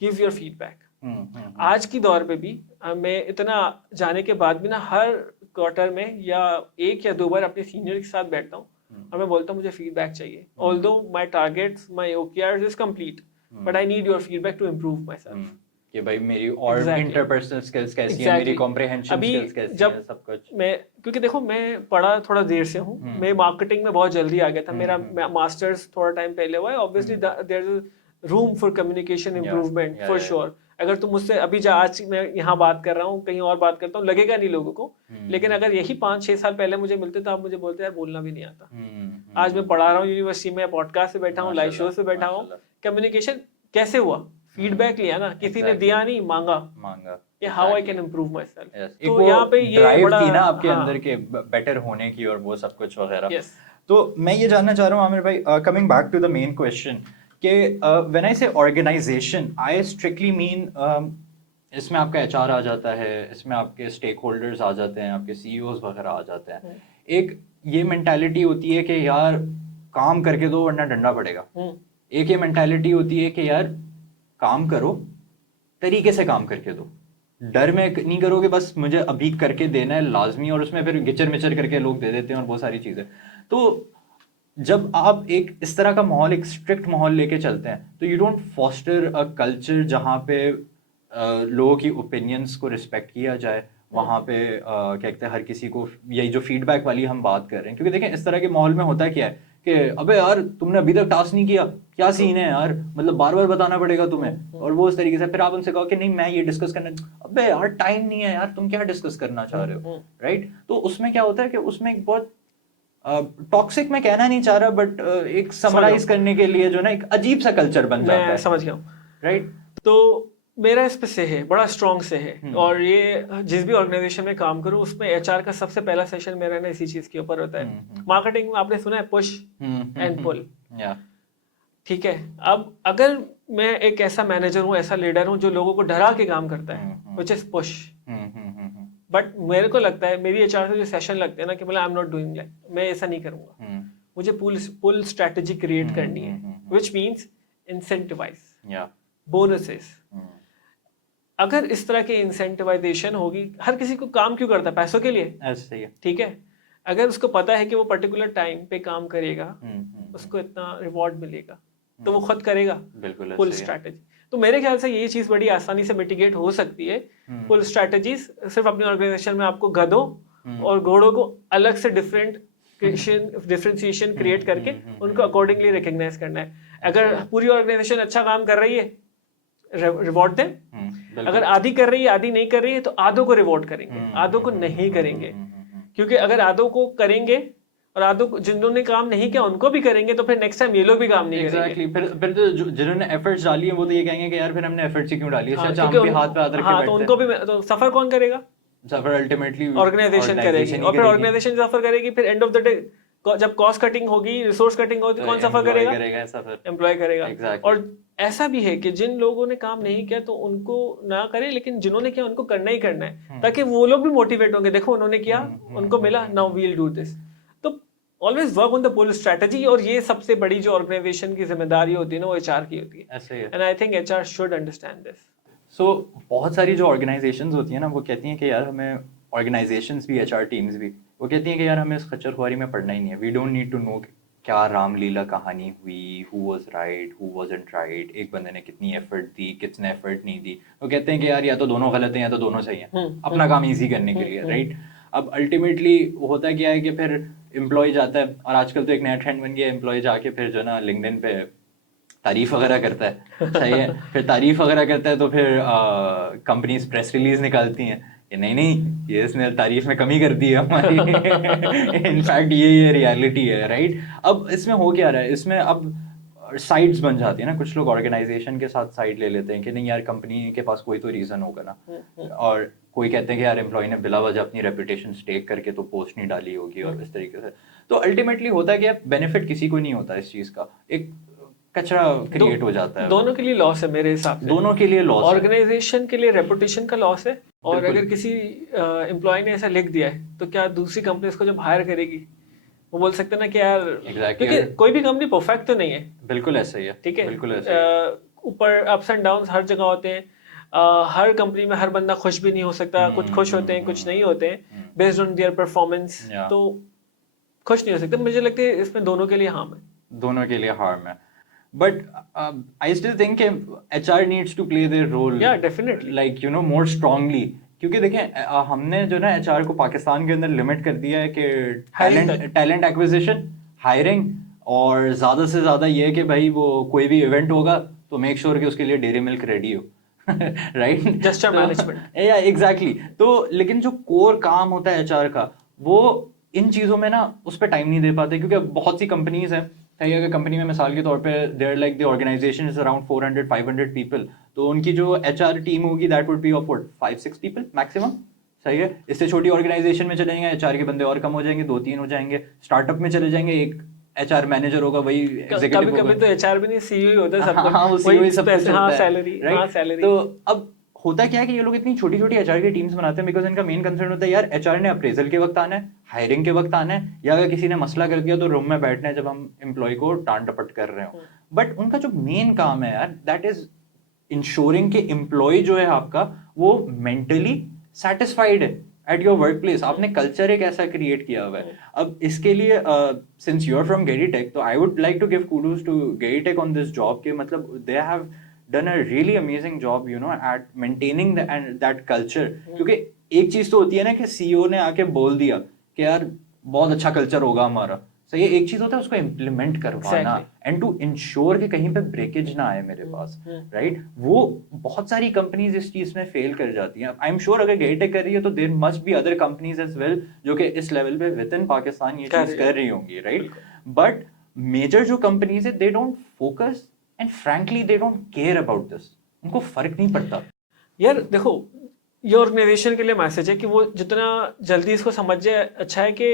give your feedback. आज की दौर पे भी मैं इतना जाने के बाद भी ना हर क्वार्टर में या 1 या 2 बार अपने सीनियर के साथ बैठता हूँ और मैं बोलता हूँ मुझे फीडबैक चाहिए, although my targets, my OKRs is complete, but I need your feedback to improve myself, कि भाई मेरी और इंटरपर्सनल स्किल्स कैसी हैं, मेरी कॉम्प्रिहेंशन स्किल्स कैसी हैं, सब कुछ। मैं, क्योंकि देखो मैं पढ़ा थोड़ा देर से हूँ, मैं मार्केटिंग में बहुत जल्दी आ गया था, मेरा मास्टर्स थोड़ा टाइम पहले हुआ है, obviously there is room for communication improvement for sure. अगर तुम मुझसे अभी आज मैं यहाँ बात कर रहा हूँ, कहीं और बात करता हूँ, लगेगा नहीं लोगों को, लेकिन अगर यही 5-6 साल पहले मुझे मिलते तो आप मुझे बोलते यार बोलना भी नहीं आता। आज मैं पढ़ा रहा हूँ यूनिवर्सिटी में, पॉडकास्ट पे बैठा हूँ, लाइव शो पे बैठा हूँ, कम्युनिकेशन कैसे हुआ? फीडबैक लिया ना, किसी ने दिया नहीं, मांगा कि how I can improve my self. तो यहाँ पे ये ड्राइव थी ना आपके अंदर के बेटर होने की और वो सब कुछ वगैरह। तो मैं ये जानना चाह रहा हूँ आमिर भाई, coming back to the main question, कि when I say organisation, I strictly mean इसमें आपका HR आ जाता है, इसमें आपके स्टेक होल्डर्स आ जाते हैं, आपके CEOs वगैरह आ जाते हैं। एक ये मेंटालिटी होती है कि यार काम करके दो वरना डंडा पड़ेगा। एक ये मेंटालिटी होती है कि यार काम करो, तरीके से काम करके दो, डर में नहीं करोगे बस मुझे अभी करके देना है लाजमी, और उसमें फिर गिचर मिचर करके लोग दे देते हैं और बहुत सारी चीज़ें। तो जब आप एक इस तरह का माहौल, एक स्ट्रिक्ट माहौल लेके चलते हैं, तो you don't foster a culture जहाँ पे लोगों की ओपिनियंस को रिस्पेक्ट किया जाए, वहाँ पे क्या कहते हैं हर किसी को, यही जो फीडबैक वाली हम बात कर रहे हैं, क्योंकि देखें इस तरह के माहौल में होता क्या है कि अबे यार तुमने अभी तक टास्क नहीं किया, क्या सीन है यार, मतलब बार बार बताना पड़ेगा तुम्हें, और वो उस तरीके से फिर आप उनसे कहो कि नहीं मैं ये डिस्कस करना, अबे यार टाइम नहीं है यार, तुम क्या डिस्कस करना चाह रहे हो, राइट। तो उसमें क्या होता है कि उसमें एक बहुत टॉक्सिक, मैं कहना नहीं चाह रहा, बट एक समराइज करने के लिए जो ना एक अजीब सा कल्चर बन जाता है। मैं समझ गया हूँ, राइट। तो मेरा इस पे से है, बड़ा स्ट्रॉन्ग से है, और ये जिस भी ऑर्गेनाइजेशन में काम करूँ उसमें HR का सबसे पहला सेशन मेरा ना इसी चीज के ऊपर होता है। मार्केटिंग में आपने सुना है पुश एंड पुल, ठीक है। अब अगर मैं एक ऐसा मैनेजर हूँ, ऐसा लीडर हूँ जो लोगों को डरा के काम करता है, व्हिच इज पुश, बट मेरे को लगता है मेरी HR से जो सेशन लगते हैं ना कि आई एम नॉट डूइंग लाइक, मैं ऐसा नहीं करूंगा, मुझे पुल स्ट्रेटजी क्रिएट करनी है, व्हिच मींस इंसेंटिवाइज, बोनसेस। अगर इस तरह की इंसेंटिवाइजेशन होगी, हर किसी को काम क्यों करता है? पैसों के लिए, ठीक है। अगर उसको पता है कि वो पर्टिकुलर टाइम पे काम करेगा, उसको इतना रिवॉर्ड मिलेगा, तो वो खुद करेगा। बिल्कुल पुल स्ट्रैटेजी, तो मेरे ख्याल से ये चीज बड़ी आसानी से मिटिगेट हो सकती है। पुल स्ट्रैटेजीज सिर्फ अपनी ऑर्गेनाइजेशन में आपको गधों और घोड़ों को अलग से डिफरेंशिएशन क्रिएट करके उनको अकॉर्डिंगली रिकॉग्नाइज करना है। अगर पूरी ऑर्गेनाइजेशन अच्छा काम कर रही है, रिवॉर्ड दें, अगर आधी कर रही है, आधी नहीं कर रही है, तो आधों को रिवॉर्ड करेंगे, आधों को नहीं करेंगे, क्योंकि अगर आधों को करेंगे और आधों जिन्होंने काम नहीं किया उनको भी करेंगे, तो फिर नेक्स्ट टाइम ये लोग भी काम नहीं करेंगे। फिर तो जिन्होंने एफर्ट्स डाली है वो तो ये कहेंगे कि यार फिर हमने एफर्ट्स ही क्यों डाली है, इससे हम भी हाथ पे हाथ रख के बैठते हैं। तो उनको भी, तो सफर कौन करेगा? सफर अल्टीमेटली ऑर्गेनाइजेशन करेगी, और फिर ऑर्गेनाइजेशन सफर करेगी। फिर एंड ऑफ द डे जब कॉस्ट कटिंग होगी, रिसोर्स कटिंग होगी, कौन सफर करेगा? एम्प्लॉय करेगा। और ऐसा भी है कि जिन लोगों ने काम नहीं किया तो उनको ना करें, लेकिन जिन्होंने किया उनको करना ही करना है, ताकि वो लोग भी मोटिवेट होंगे, देखो उन्होंने किया, उनको मिला, now we will do this. तो always work on the pull strategy, और ये सबसे बड़ी जो ऑर्गेनाइजेशन की जिम्मेदारी होती है ना, वो एचआर की होती है। And I think HR should understand this. सो बहुत सारी जो ऑर्गेनाइजेशंस होती है ना, वो कहती हैं कि यार हमें, ऑर्गेनाइजेशंस भी, एचआर टीम्स भी, वो कहती हैं कि यार हमें इस खच्चरख्वारी में पढ़ना ही नहीं है, we don't need to know क्या रामलीला कहानी हुई, who was right, who wasn't right, एक बंदे ने कितनी एफर्ट दी, कितने एफर्ट नहीं दी। वो कहते हैं कि यार या तो दोनों गलत हैं या तो दोनों सही हैं, अपना काम ईजी करने के लिए, राइट। अब अल्टीमेटली होता क्या है कि फिर एम्प्लॉय जाता है, और आजकल तो एक नया ट्रेंड बन गया, एम्प्लॉय जाके फिर जो ना लिंक्डइन पे तारीफ वगैरह करता है, सही है। फिर तारीफ वगैरह करता है तो फिर कंपनीज प्रेस रिलीज निकालती हैं कि नहीं ये इसने तारीफ में कमी कर दी है हमारी। इनफैक्ट ये रियलिटी है, राइट। अब इसमें हो क्या रहा है, इसमें अब साइड्स बन जाती है ना, कुछ लोग ऑर्गेनाइजेशन के साथ साइड ले लेते हैं कि नहीं यार कंपनी के पास कोई तो रीजन होगा ना, और कोई कहते हैं कि यार एम्प्लॉय ने बिला वजह अपनी रेपुटेशन स्टेक करके तो पोस्ट नहीं डाली होगी, और इस तरीके से। तो अल्टीमेटली होता है कि बेनिफिट किसी को नहीं होता इस चीज का, एक कचरा क्रिएट हो जाता है। दोनों के लिए लॉस है मेरे हिसाब से, दोनों के लिए लॉस है। ऑर्गेनाइजेशन के लिए रेपुटेशन का लॉस है, और अगर किसी एम्प्लॉय ने ऐसा लिख दिया है तो क्या दूसरी कंपनी इसको जब हायर करेगी वो बोल सकते हैं ना कि यार, क्योंकि कोई भी कंपनी परफेक्ट तो नहीं है। बिल्कुल ऐसा ही है, ठीक है, बिल्कुल ऐसा ही। ऊपर अप्स एंड डाउन्स हर जगह होते हैं, हर कंपनी में हर बंदा खुश भी नहीं हो सकता, कुछ खुश होते हैं कुछ नहीं होते हैं, बेस्ड ऑन देयर परफॉर्मेंस, तो खुश नहीं हो सकते। मुझे लगता है इसमें दोनों के लिए हार्म है, दोनों के लिए हार्म है। But I still think HR needs to play their role. Yeah, definitely. Like you know more strongly. क्योंकि देखें हमने जो ना HR को पाकिस्तान के अंदर लिमिट कर दिया है कि टैलेंट एक्विजिशन, हायरिंग, और ज़्यादा से ज़्यादा ये है कि भाई वो कोई भी इवेंट होगा तो मेक श्योर कि उसके लिए डेयरी मिल्क रेडी हो, राइट। जेस्चर मैनेजमेंट, या एग्जैक्टली। तो लेकिन जो कोर काम होता है HR का, वो इन चीज़ों में ना उस पर टाइम नहीं दे पाते, क्योंकि बहुत सी कंपनीज हैं, अगर कंपनी में मिसाल के तौर पे there like the organisation is around 400-500 people, तो उनकी जो एचआर टीम होगी that would be of 5-6 people maximum, सही है। इससे छोटी ऑर्गेनाइजेशन में चलेंगे एचआर के बंदे और कम हो जाएंगे, 2-3 हो जाएंगे। स्टार्टअप में चले जाएंगे, एक एचआर मैनेजर होगा, वही एग्जीक्यूटिव होगा। कभी तो एचआर भी नहीं, सीईओ ही होता है, सब हाँ, वो सीईओ ही सब कुछ होता है, सैलरी, राइट। तो अब होता क्या है कि ये लोग इतनी छोटी छोटी एचआर की टीम्स बनाते हैं बिकॉज इनका मेन कंसर्न होता है यार एचआर ने अप्रेजल के वक्त आना है, हायरिंग के वक्त आना है, या अगर किसी ने मसला कर दिया तो रूम में बैठना है जब हम एम्प्लॉय को टांट टपट कर रहे हो। बट उनका जो मेन काम है यार, दैट इज इंश्योरिंग कि एम्प्लॉय जो है आपका वो मेंटली सेटिस्फाइड है एट योर वर्क प्लेस। आपने कल्चर एक ऐसा क्रिएट किया हुआ है। अब इसके लिए सिंस यू आर फ्रॉम गेरीटेक, तो आई would like to give kudos to गेरीटेक on this job के मतलब they have done a really amazing job you know at maintaining that culture। क्योंकि एक चीज तो होती है ना कि सीईओ ने आके बोल दिया कि यार बहुत अच्छा कल्चर होगा हमारा, सही है। एक चीज होता है उसको इम्प्लीमेंट करवाना एंड टू इंश्योर कि कहीं पे ब्रेकेज ना आए मेरे पास, राइट। वो बहुत सारी कंपनीज इस चीज में फेल कर जाती हैं। आई एम श्योर अगर गेरीटेक कर रही है तो there must be other companies as well जो कि इस लेवल पे विद इन पाकिस्तान ये चीज कर रही होंगी, राइट। बट मेजर जो कंपनीज है they don't focus and frankly they don't care about this। उनको फर्क नहीं पड़ता। यार देखो, ये ऑर्गेनाइजेशन के लिए मैसेज है कि वो जितना जल्दी इसको समझ जाए अच्छा है कि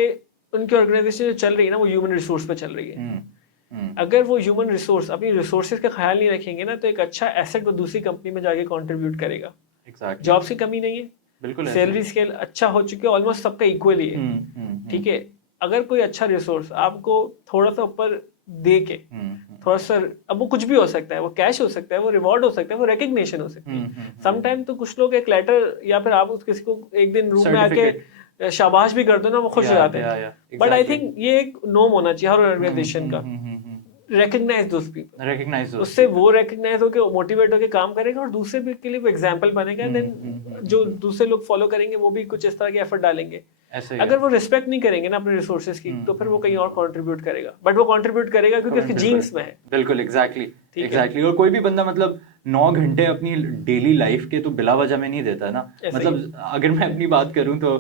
उनकी ऑर्गेनाइजेशन जो चल रही है ना वो ह्यूमन रिसोर्स पे चल रही है। अगर वो ह्यूमन रिसोर्स अपनी रिसोर्सेज का ख्याल नहीं रखेंगे ना तो एक अच्छा एसेट वो दूसरी कंपनी में जाके कंट्रीब्यूट करेगा। Exactly। जॉब्स की कमी नहीं है, बिल्कुल, सैलरी स्केल अच्छा हो चुके हैं, ऑलमोस्ट सबका इक्वली है, ठीक है। अगर कोई अच्छा रिसोर्स आपको थोड़ा सा ऊपर दे के थोड़ा सा, अब वो कुछ भी हो सकता है, वो कैश हो सकता है, वो रिवॉर्ड हो सकता है, वो रिकग्निशन हो सकती है। समटाइम तो कुछ लोग एक लेटर या फिर आप किसी को एक दिन रूम में आके शाबाश भी कर दो ना, वो खुश हो जाते हैं। बट आई थिंक ये एक नॉर्म होना चाहिए हर ऑर्गेनाइजेशन का, recognize those people, उससे वो recognize होके मोटिवेट होके काम करेगा और दूसरे भी के लिए वो एग्जांपल बनेगा। देन जो दूसरे लोग फॉलो करेंगे वो भी कुछ इस तरह के एफर्ट डालेंगे। अगर वो रिस्पेक्ट नहीं करेंगे ना अपने रिसोर्सेज की तो फिर वो कहीं और कंट्रीब्यूट करेगा, बट वो कंट्रीब्यूट करेगा क्योंकि उसके जीन्स में है। बिल्कुल, एग्जैक्टली। और कोई भी बंदा मतलब 9 घंटे अपनी डेली लाइफ के तो बिला वजह में नहीं देता है ना। मतलब अगर मैं अपनी बात करूं तो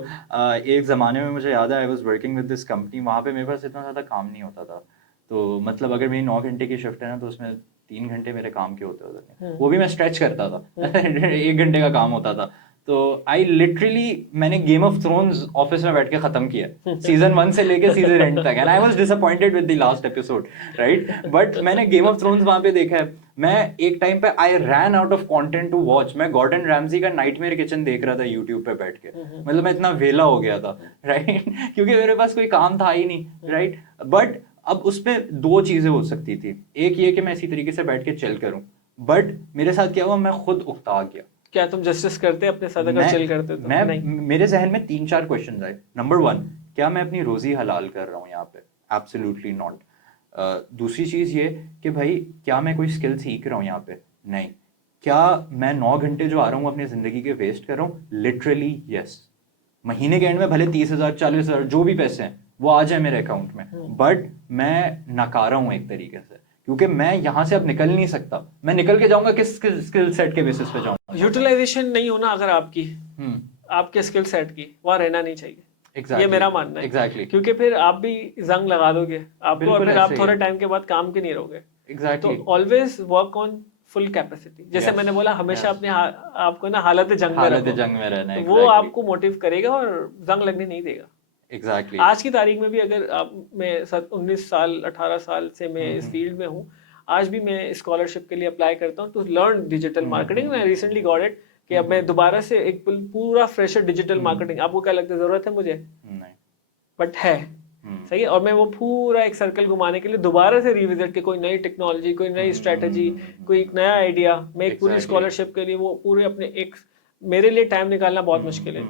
एक ज़माने में मुझे याद है, I was working with this company, वहाँ पे मेरे पास इतना ज़्यादा काम नहीं होता था। तो मतलब अगर मेरी 9 घंटे की शिफ्ट है ना, तो उसमें 3 घंटे मेरे काम के होते थे, वो भी मैं स्ट्रेच करता था 1 घंटे का काम होता था। तो आई लिटरली मैंने गेम ऑफ थ्रोन्स ऑफिस में बैठ के खत्म किया सीजन 1 से लेके सीजन एंड तक, and I was disappointed with the last episode, right. But मैंने गेम ऑफ थ्रोन्स वहां पे देखा है। मैं एक टाइम पे आई ran out of content to watch. मैं गॉर्डन रैमजी का नाइटमेयर किचन देख रहा था यूट्यूब पे बैठ के। मतलब मैं इतना वेला हो गया था, राइट क्योंकि मेरे पास कोई काम था ही नहीं, राइट। बट अब उसमें 2 चीजें हो सकती थी। एक ये कि मैं इसी तरीके से बैठ के चिल करूं, बट मेरे साथ क्या हुआ, मैं खुद उकता गया। क्या तुम जस्टिस करते अपने साथ अगर चिल करते तो? मैं नहीं। मेरे जहन में 3-4 क्वेश्चन आए। नंबर 1, क्या मैं अपनी रोजी हलाल कर रहा हूँ यहाँ पे? Absolutely not. दूसरी चीज ये कि भाई क्या मैं कोई स्किल सीख रहा हूँ यहाँ पे? नहीं। क्या मैं 9 घंटे जो आ रहा हूँ अपनी जिंदगी के वेस्ट कर रहा हूँ? Literally yes. महीने के एंड में भले 30,000 40,000 जो भी पैसे हैं वो आ जाए मेरे अकाउंट में, बट मैं नकारा हूँ एक तरीके से, क्योंकि मैं यहाँ से अब निकल नहीं सकता। मैं निकल के जाऊंगा किस स्किल सेट के बेसिस पे जाऊंगा? यूटिलाइजेशन नहीं होना अगर आपकी आपके स्किल सेट की, वहाँ रहना नहीं चाहिए। Exactly. ये मेरा मानना है। Exactly. क्योंकि फिर आप भी जंग लगा दोगे आपको, और फिर आप थोड़े है। टाइम के बाद काम के नहीं रहोगे। Exactly. तो always work on full capacity. जैसे मैंने बोला, हमेशा अपने आपको ना हालत जंग में रहना है, तो वो आपको मोटिव करेगा और जंग लगने नहीं देगा। एग्जैक्टली। आज की तारीख में भी अगर आप, मैं 19 साल 18 साल से मैं इस फील्ड में हूँ, आज भी मैं स्कॉलरशिप के लिए अप्लाई करता हूँ टू लर्न डिजिटल मार्केटिंग। मैं रिसेंटली गॉट इट कि अब मैं दोबारा से एक पूरा फ्रेशर डिजिटल मार्केटिंग, आपको क्या लगता है जरूरत है मुझे? नहीं, बट है। सही है। और मैं वो पूरा एक सर्कल घुमाने के लिए दोबारा से रिविजिट के कोई नई टेक्नोलॉजी, कोई नई स्ट्रेटजी, कोई एक नया आइडिया, मैं एक पूरी स्कॉलरशिप के लिए वो पूरे अपने एक, मेरे लिए टाइम निकालना बहुत मुश्किल है।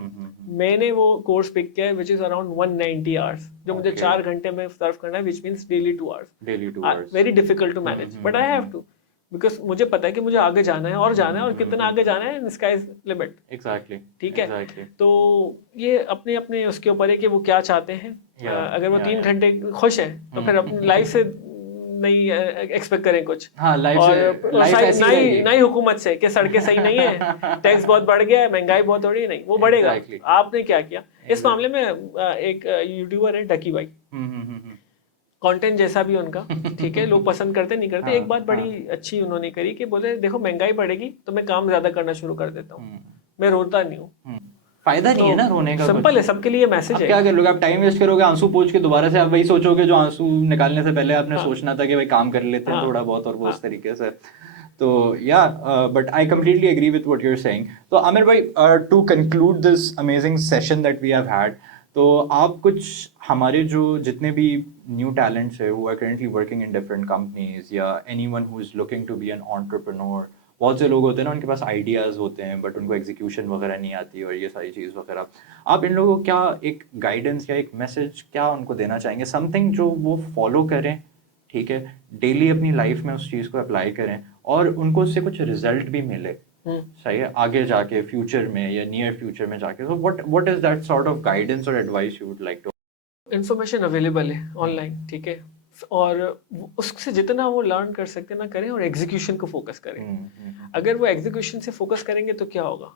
मैंने वो कोर्स पिक किया है विच इज अराउंड 190 आवर्स, जो मुझे 4 घंटे में सर्व करना है, which means daily 2 hours. Very difficult to manage, but I have to, because मुझे पता है कि मुझे आगे जाना है और जाना है, और कितना आगे जाना है, स्काई इज लिमिट। एग्जैक्टली। ठीक है। तो ये अपने अपने उसके ऊपर है कि वो क्या चाहते हैं। अगर वो 3 घंटे खुश है तो फिर अपनी लाइफ से नहीं एक्सपेक्ट करें कुछ। हाँ, नई हुकूमत से कि सड़कें सही नहीं है, टैक्स बहुत बढ़ गया है, महंगाई बहुत हो रही है, नहीं वो बढ़ेगा। आपने क्या किया इस मामले में? एक यूट्यूबर है डकी भाई, कंटेंट जैसा भी उनका, ठीक है, लोग पसंद करते नहीं करते। एक बात बड़ी अच्छी उन्होंने करी कि बोले देखो महंगाई बढ़ेगी तो मैं काम ज्यादा करना शुरू कर देता हूँ, मैं रोता नहीं हूँ। फायदा नहीं है ना रोने का। सिंपल है, सबके लिए मैसेज है। क्या कर लोगे आप? टाइम वेस्ट करोगे, आंसू पोंछ के दोबारा से आप वही सोचोगे जो आंसू निकालने से पहले आपने सोचना था कि भाई काम कर लेते हैं थोड़ा बहुत, और वो उस तरीके से। तो या but I completely agree with what you are saying. तो आमिर भाई, to conclude this amazing session that we have had, तो आप कुछ हमारे जो जितने भी न्यू टैलेंट्स है who are currently working in different companies, या anyone who is looking to be an entrepreneur, बहुत से लोग होते हैं ना उनके पास आइडियाज़ होते हैं बट उनको एग्जीक्यूशन वगैरह नहीं आती और ये सारी चीज़ वगैरह, आप इन लोगों को क्या एक गाइडेंस या एक मैसेज क्या उनको देना चाहेंगे? समथिंग जो वो फॉलो करें, ठीक है, डेली अपनी लाइफ में उस चीज़ को अप्लाई करें और उनको उससे कुछ रिजल्ट भी मिले, सही है, आगे जाके फ्यूचर में या नियर फ्यूचर में जाके। So what is that sort of guidance और advice you would like to? Information available है ऑनलाइन, ठीक है, और उससे जितना वो लर्न कर सकते ना करें, और एग्जीक्यूशन को फोकस करें। अगर वो एग्जीक्यूशन से फोकस करेंगे तो क्या होगा?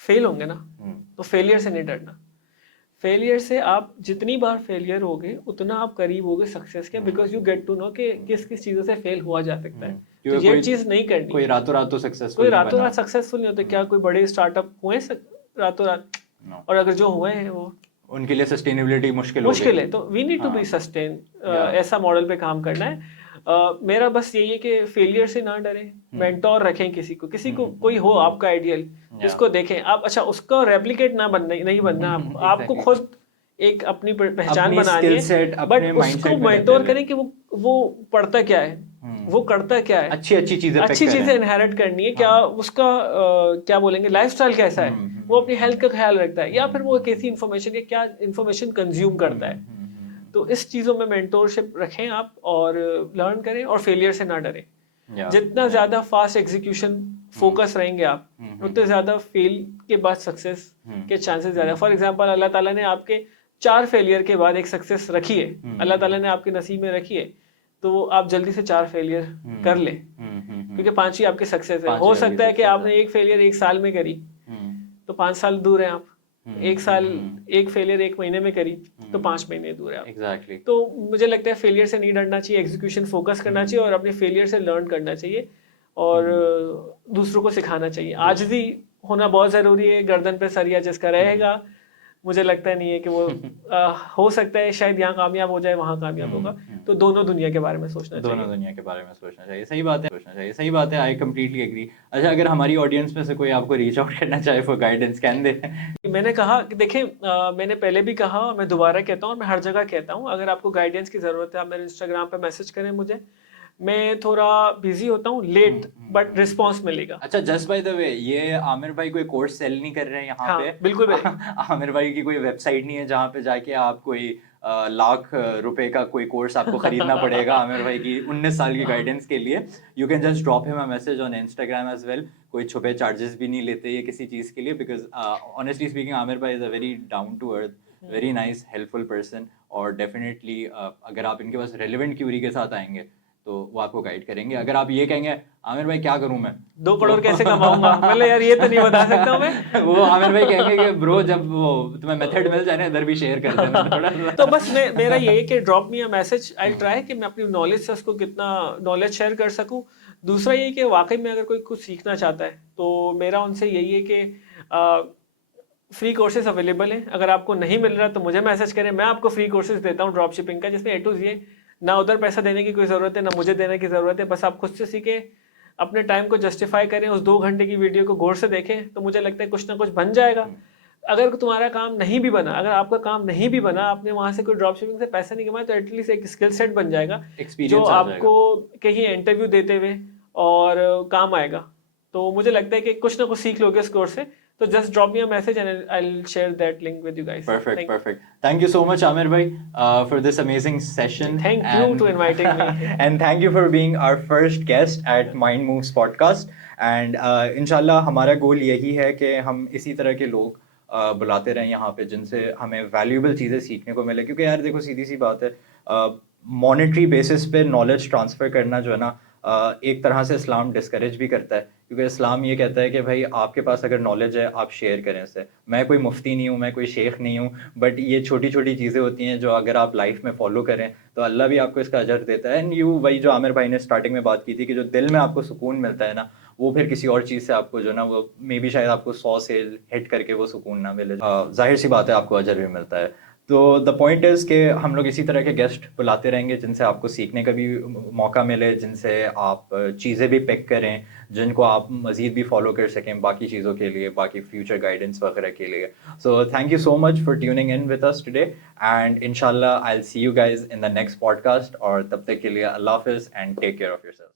फेल होंगे ना, तो फेलियर से नहीं डरना। फेलियर से आप जितनी बार फेलियर होगे उतना आप करीब होगे सक्सेस के, because you get to know कि किस किस चीजों से फेल हुआ जा सकता है। तो ये चीज नहीं करनी। कोई रातों रात तो सक्सेसफुल, कोई रातों रात सक्सेसफुल नहीं होते। क्या कोई बड़े स्टार्टअप हुए रातों रात? और अगर जो हुए हैं वो उनके लिए सस्टेनेबिलिटी मुश्किल है, तो we need to be sustain. ऐसा मॉडल पे काम करना है। मेरा बस यही है कि फेलियर से ना डरें, मेंटोर रखें किसी को कोई हो आपका आइडियल, जिसको देखें आप। अच्छा, उसको रेप्लिकेट ना बनना, नहीं बनना आपको खुद एक अपनी पहचान बनानी है, बट उसको मेंटोर करें कि वो पढ़ता क्या है, वो करता क्या है, अच्छी चीजें इनहेरिट करनी है। क्या उसका क्या बोलेंगे लाइफस्टाइल कैसा है, वो अपनी हेल्थ का ख्याल रखता है, या फिर वो कैसी इंफॉर्मेशन या क्या इंफॉर्मेशन कंज्यूम करता है। तो इस चीजों में मेंटोरशिप रखें आप और लर्न करें, और फेलियर से ना डरें। जितना ज्यादा फास्ट एग्जीक्यूशन फोकस रहेंगे आप, उतने ज्यादा फेल के बाद सक्सेस के चांसेस ज्यादा। फॉर एग्जांपल, अल्लाह ताला ने आपके 4 फेलियर के बाद एक सक्सेस रखी है, अल्लाह ताला ने आपके नसीब में रखी है, तो आप जल्दी से 4 फेलियर कर ले, क्योंकि 5 ही आपकी सक्सेस है। 5 हो ही आपकी सकता है कि success आपने एक फेलियर 1 साल में करी तो 5 साल दूर है आप, एक साल एक फेलियर 1 महीने में करी तो 5 महीने दूर है आप। एग्जैक्टली। तो मुझे लगता है फेलियर से नहीं डरना चाहिए, एग्जीक्यूशन फोकस करना चाहिए और अपने फेलियर से लर्न करना चाहिए और दूसरों को सिखाना चाहिए। आजिज़ी होना बहुत ज़रूरी है, गर्दन पे सरिया जिसका रहेगा मुझे लगता नहीं है कि वो हो सकता है शायद यहाँ कामयाब हो जाए वहाँ कामयाब होगा। तो दोनों दुनिया के बारे में सोचना चाहिए। दोनों दुनिया के बारे में सोचना चाहिए, सही बात है, सोचना चाहिए, सही बात है। I completely agree. अच्छा, अगर हमारी ऑडियंस में से कोई आपको रीच आउट करना चाहे फॉर गाइडेंस, कैन दे? मैंने कहा कि देखें, मैंने पहले भी कहा और मैं दोबारा कहता हूँ और मैं हर जगह कहता हूँ, अगर आपको गाइडेंस की ज़रूरत है आप मेरे इंस्टाग्राम पे मैसेज करें मुझे। मैं थोड़ा बिजी होता हूँ, लेट बट रिस्पॉन्स मिलेगा। अच्छा, जस्ट बाय द वे, ये आमिर भाई कोई कोर्स सेल नहीं कर रहे हैं यहाँ हाँ, पे? बिल्कुल भी आमिर भाई की कोई वेबसाइट नहीं है जहाँ पे जाके आप कोई लाख रुपए का कोई कोर्स आपको खरीदना पड़ेगा आमिर भाई की 19 साल की गाइडेंस के लिए। You can just drop him a message on Instagram as well. कोई छुपे चार्जेस भी नहीं लेते ये किसी चीज़ के लिए, बिकॉज ऑनेस्टली स्पीकिंग आमिर भाई is a very down to earth, very nice, helpful person. और डेफिनेटली अगर आप इनके पास रेलिवेंट क्यूरी के साथ आएंगे तो वो आपको गाइड करेंगे। अगर आप ये कहेंगे आमिर भाई क्या करूं मैं, 2 करोड़ कैसे कमाऊंगा, मतलब यार ये तो नहीं बता सकता हूँ मैं। वो आमिर भाई कहेंगे कि ब्रो जब वो तुम्हें मेथड मिल जाए ना इधर भी शेयर कर देना थोड़ा सा। तो बस मेरा ये है कि drop me a message, I try कि मैं अपनी नॉलेज से उसको कितना नॉलेज शेयर कर सकूं। दूसरा ये कि वाकई में अगर कोई कुछ सीखना चाहता है तो मेरा उनसे यही है कि फ्री कोर्सेज अवेलेबल हैं। अगर आपको नहीं मिल रहा तो मुझे मैसेज करें, मैं आपको फ्री कोर्सेज देता हूँ ड्रॉप शिपिंग का, जिसमें A to Z ना उधर पैसा देने की कोई ज़रूरत है ना मुझे देने की ज़रूरत है। बस आप खुद से सीखें, अपने टाइम को जस्टिफाई करें, उस 2 घंटे की वीडियो को गौर से देखें तो मुझे लगता है कुछ ना कुछ बन जाएगा। अगर तुम्हारा काम नहीं भी बना, अगर आपका काम नहीं भी बना, आपने वहां से कोई ड्रॉप शिपिंग से पैसा नहीं कमाया, तो एटलीस्ट एक स्किल सेट बन जाएगा जो आपको कहीं इंटरव्यू देते हुए और काम आएगा। तो मुझे लगता है कि कुछ ना कुछ सीख लोगे इस कोर्स से। तो just drop me a message and I'll share that link with you guys. Perfect, perfect. Thank you so much, Amir bhai, for this amazing session. Thank you to inviting me. And thank you for being our first guest at Mind Moves podcast. And इंशाल्लाह हमारा गोल यही है कि हम इसी तरह के लोग बुलाते रहें यहाँ पे जिनसे हमें वैल्यूएबल चीज़ें सीखने को मिले। क्योंकि यार देखो, सीधी सी बात है, मॉनेटरी बेसिस पे नॉलेज ट्रांसफ़र करना जो है ना, एक तरह से इस्लाम डिस्करेज भी करता है। क्योंकि इस्लाम ये कहता है कि भाई आपके पास अगर नॉलेज है आप शेयर करें इससे। मैं कोई मुफ्ती नहीं हूँ, मैं कोई शेख नहीं हूँ, बट ये छोटी छोटी चीज़ें होती हैं जो अगर आप लाइफ में फॉलो करें तो अल्लाह भी आपको इसका अजर देता है। एंड यू, वही जो आमिर भाई ने स्टार्टिंग में बात की थी कि जो दिल में आपको सुकून मिलता है ना, वो फिर किसी और चीज़ से आपको जो ना, वो मे बी शायद आपको 100 से हिट करके वो सुकून ना मिले। जाहिर सी बात है आपको अजर भी मिलता है। तो द पॉइंट इज़ कि हम लोग इसी तरह के गेस्ट बुलाते रहेंगे जिनसे आपको सीखने का भी मौका मिले, जिनसे आप चीज़ें भी पिक करें, जिनको आप मज़ीद भी फॉलो कर सकें बाकी चीज़ों के लिए, बाकी फ्यूचर गाइडेंस वगैरह के लिए। So thank you so much for tuning in with us today, and इंशाल्लाह I will see you guys in the next podcast. और तब तक के लिए अल्लाह हाफिज़ and take care of yourself.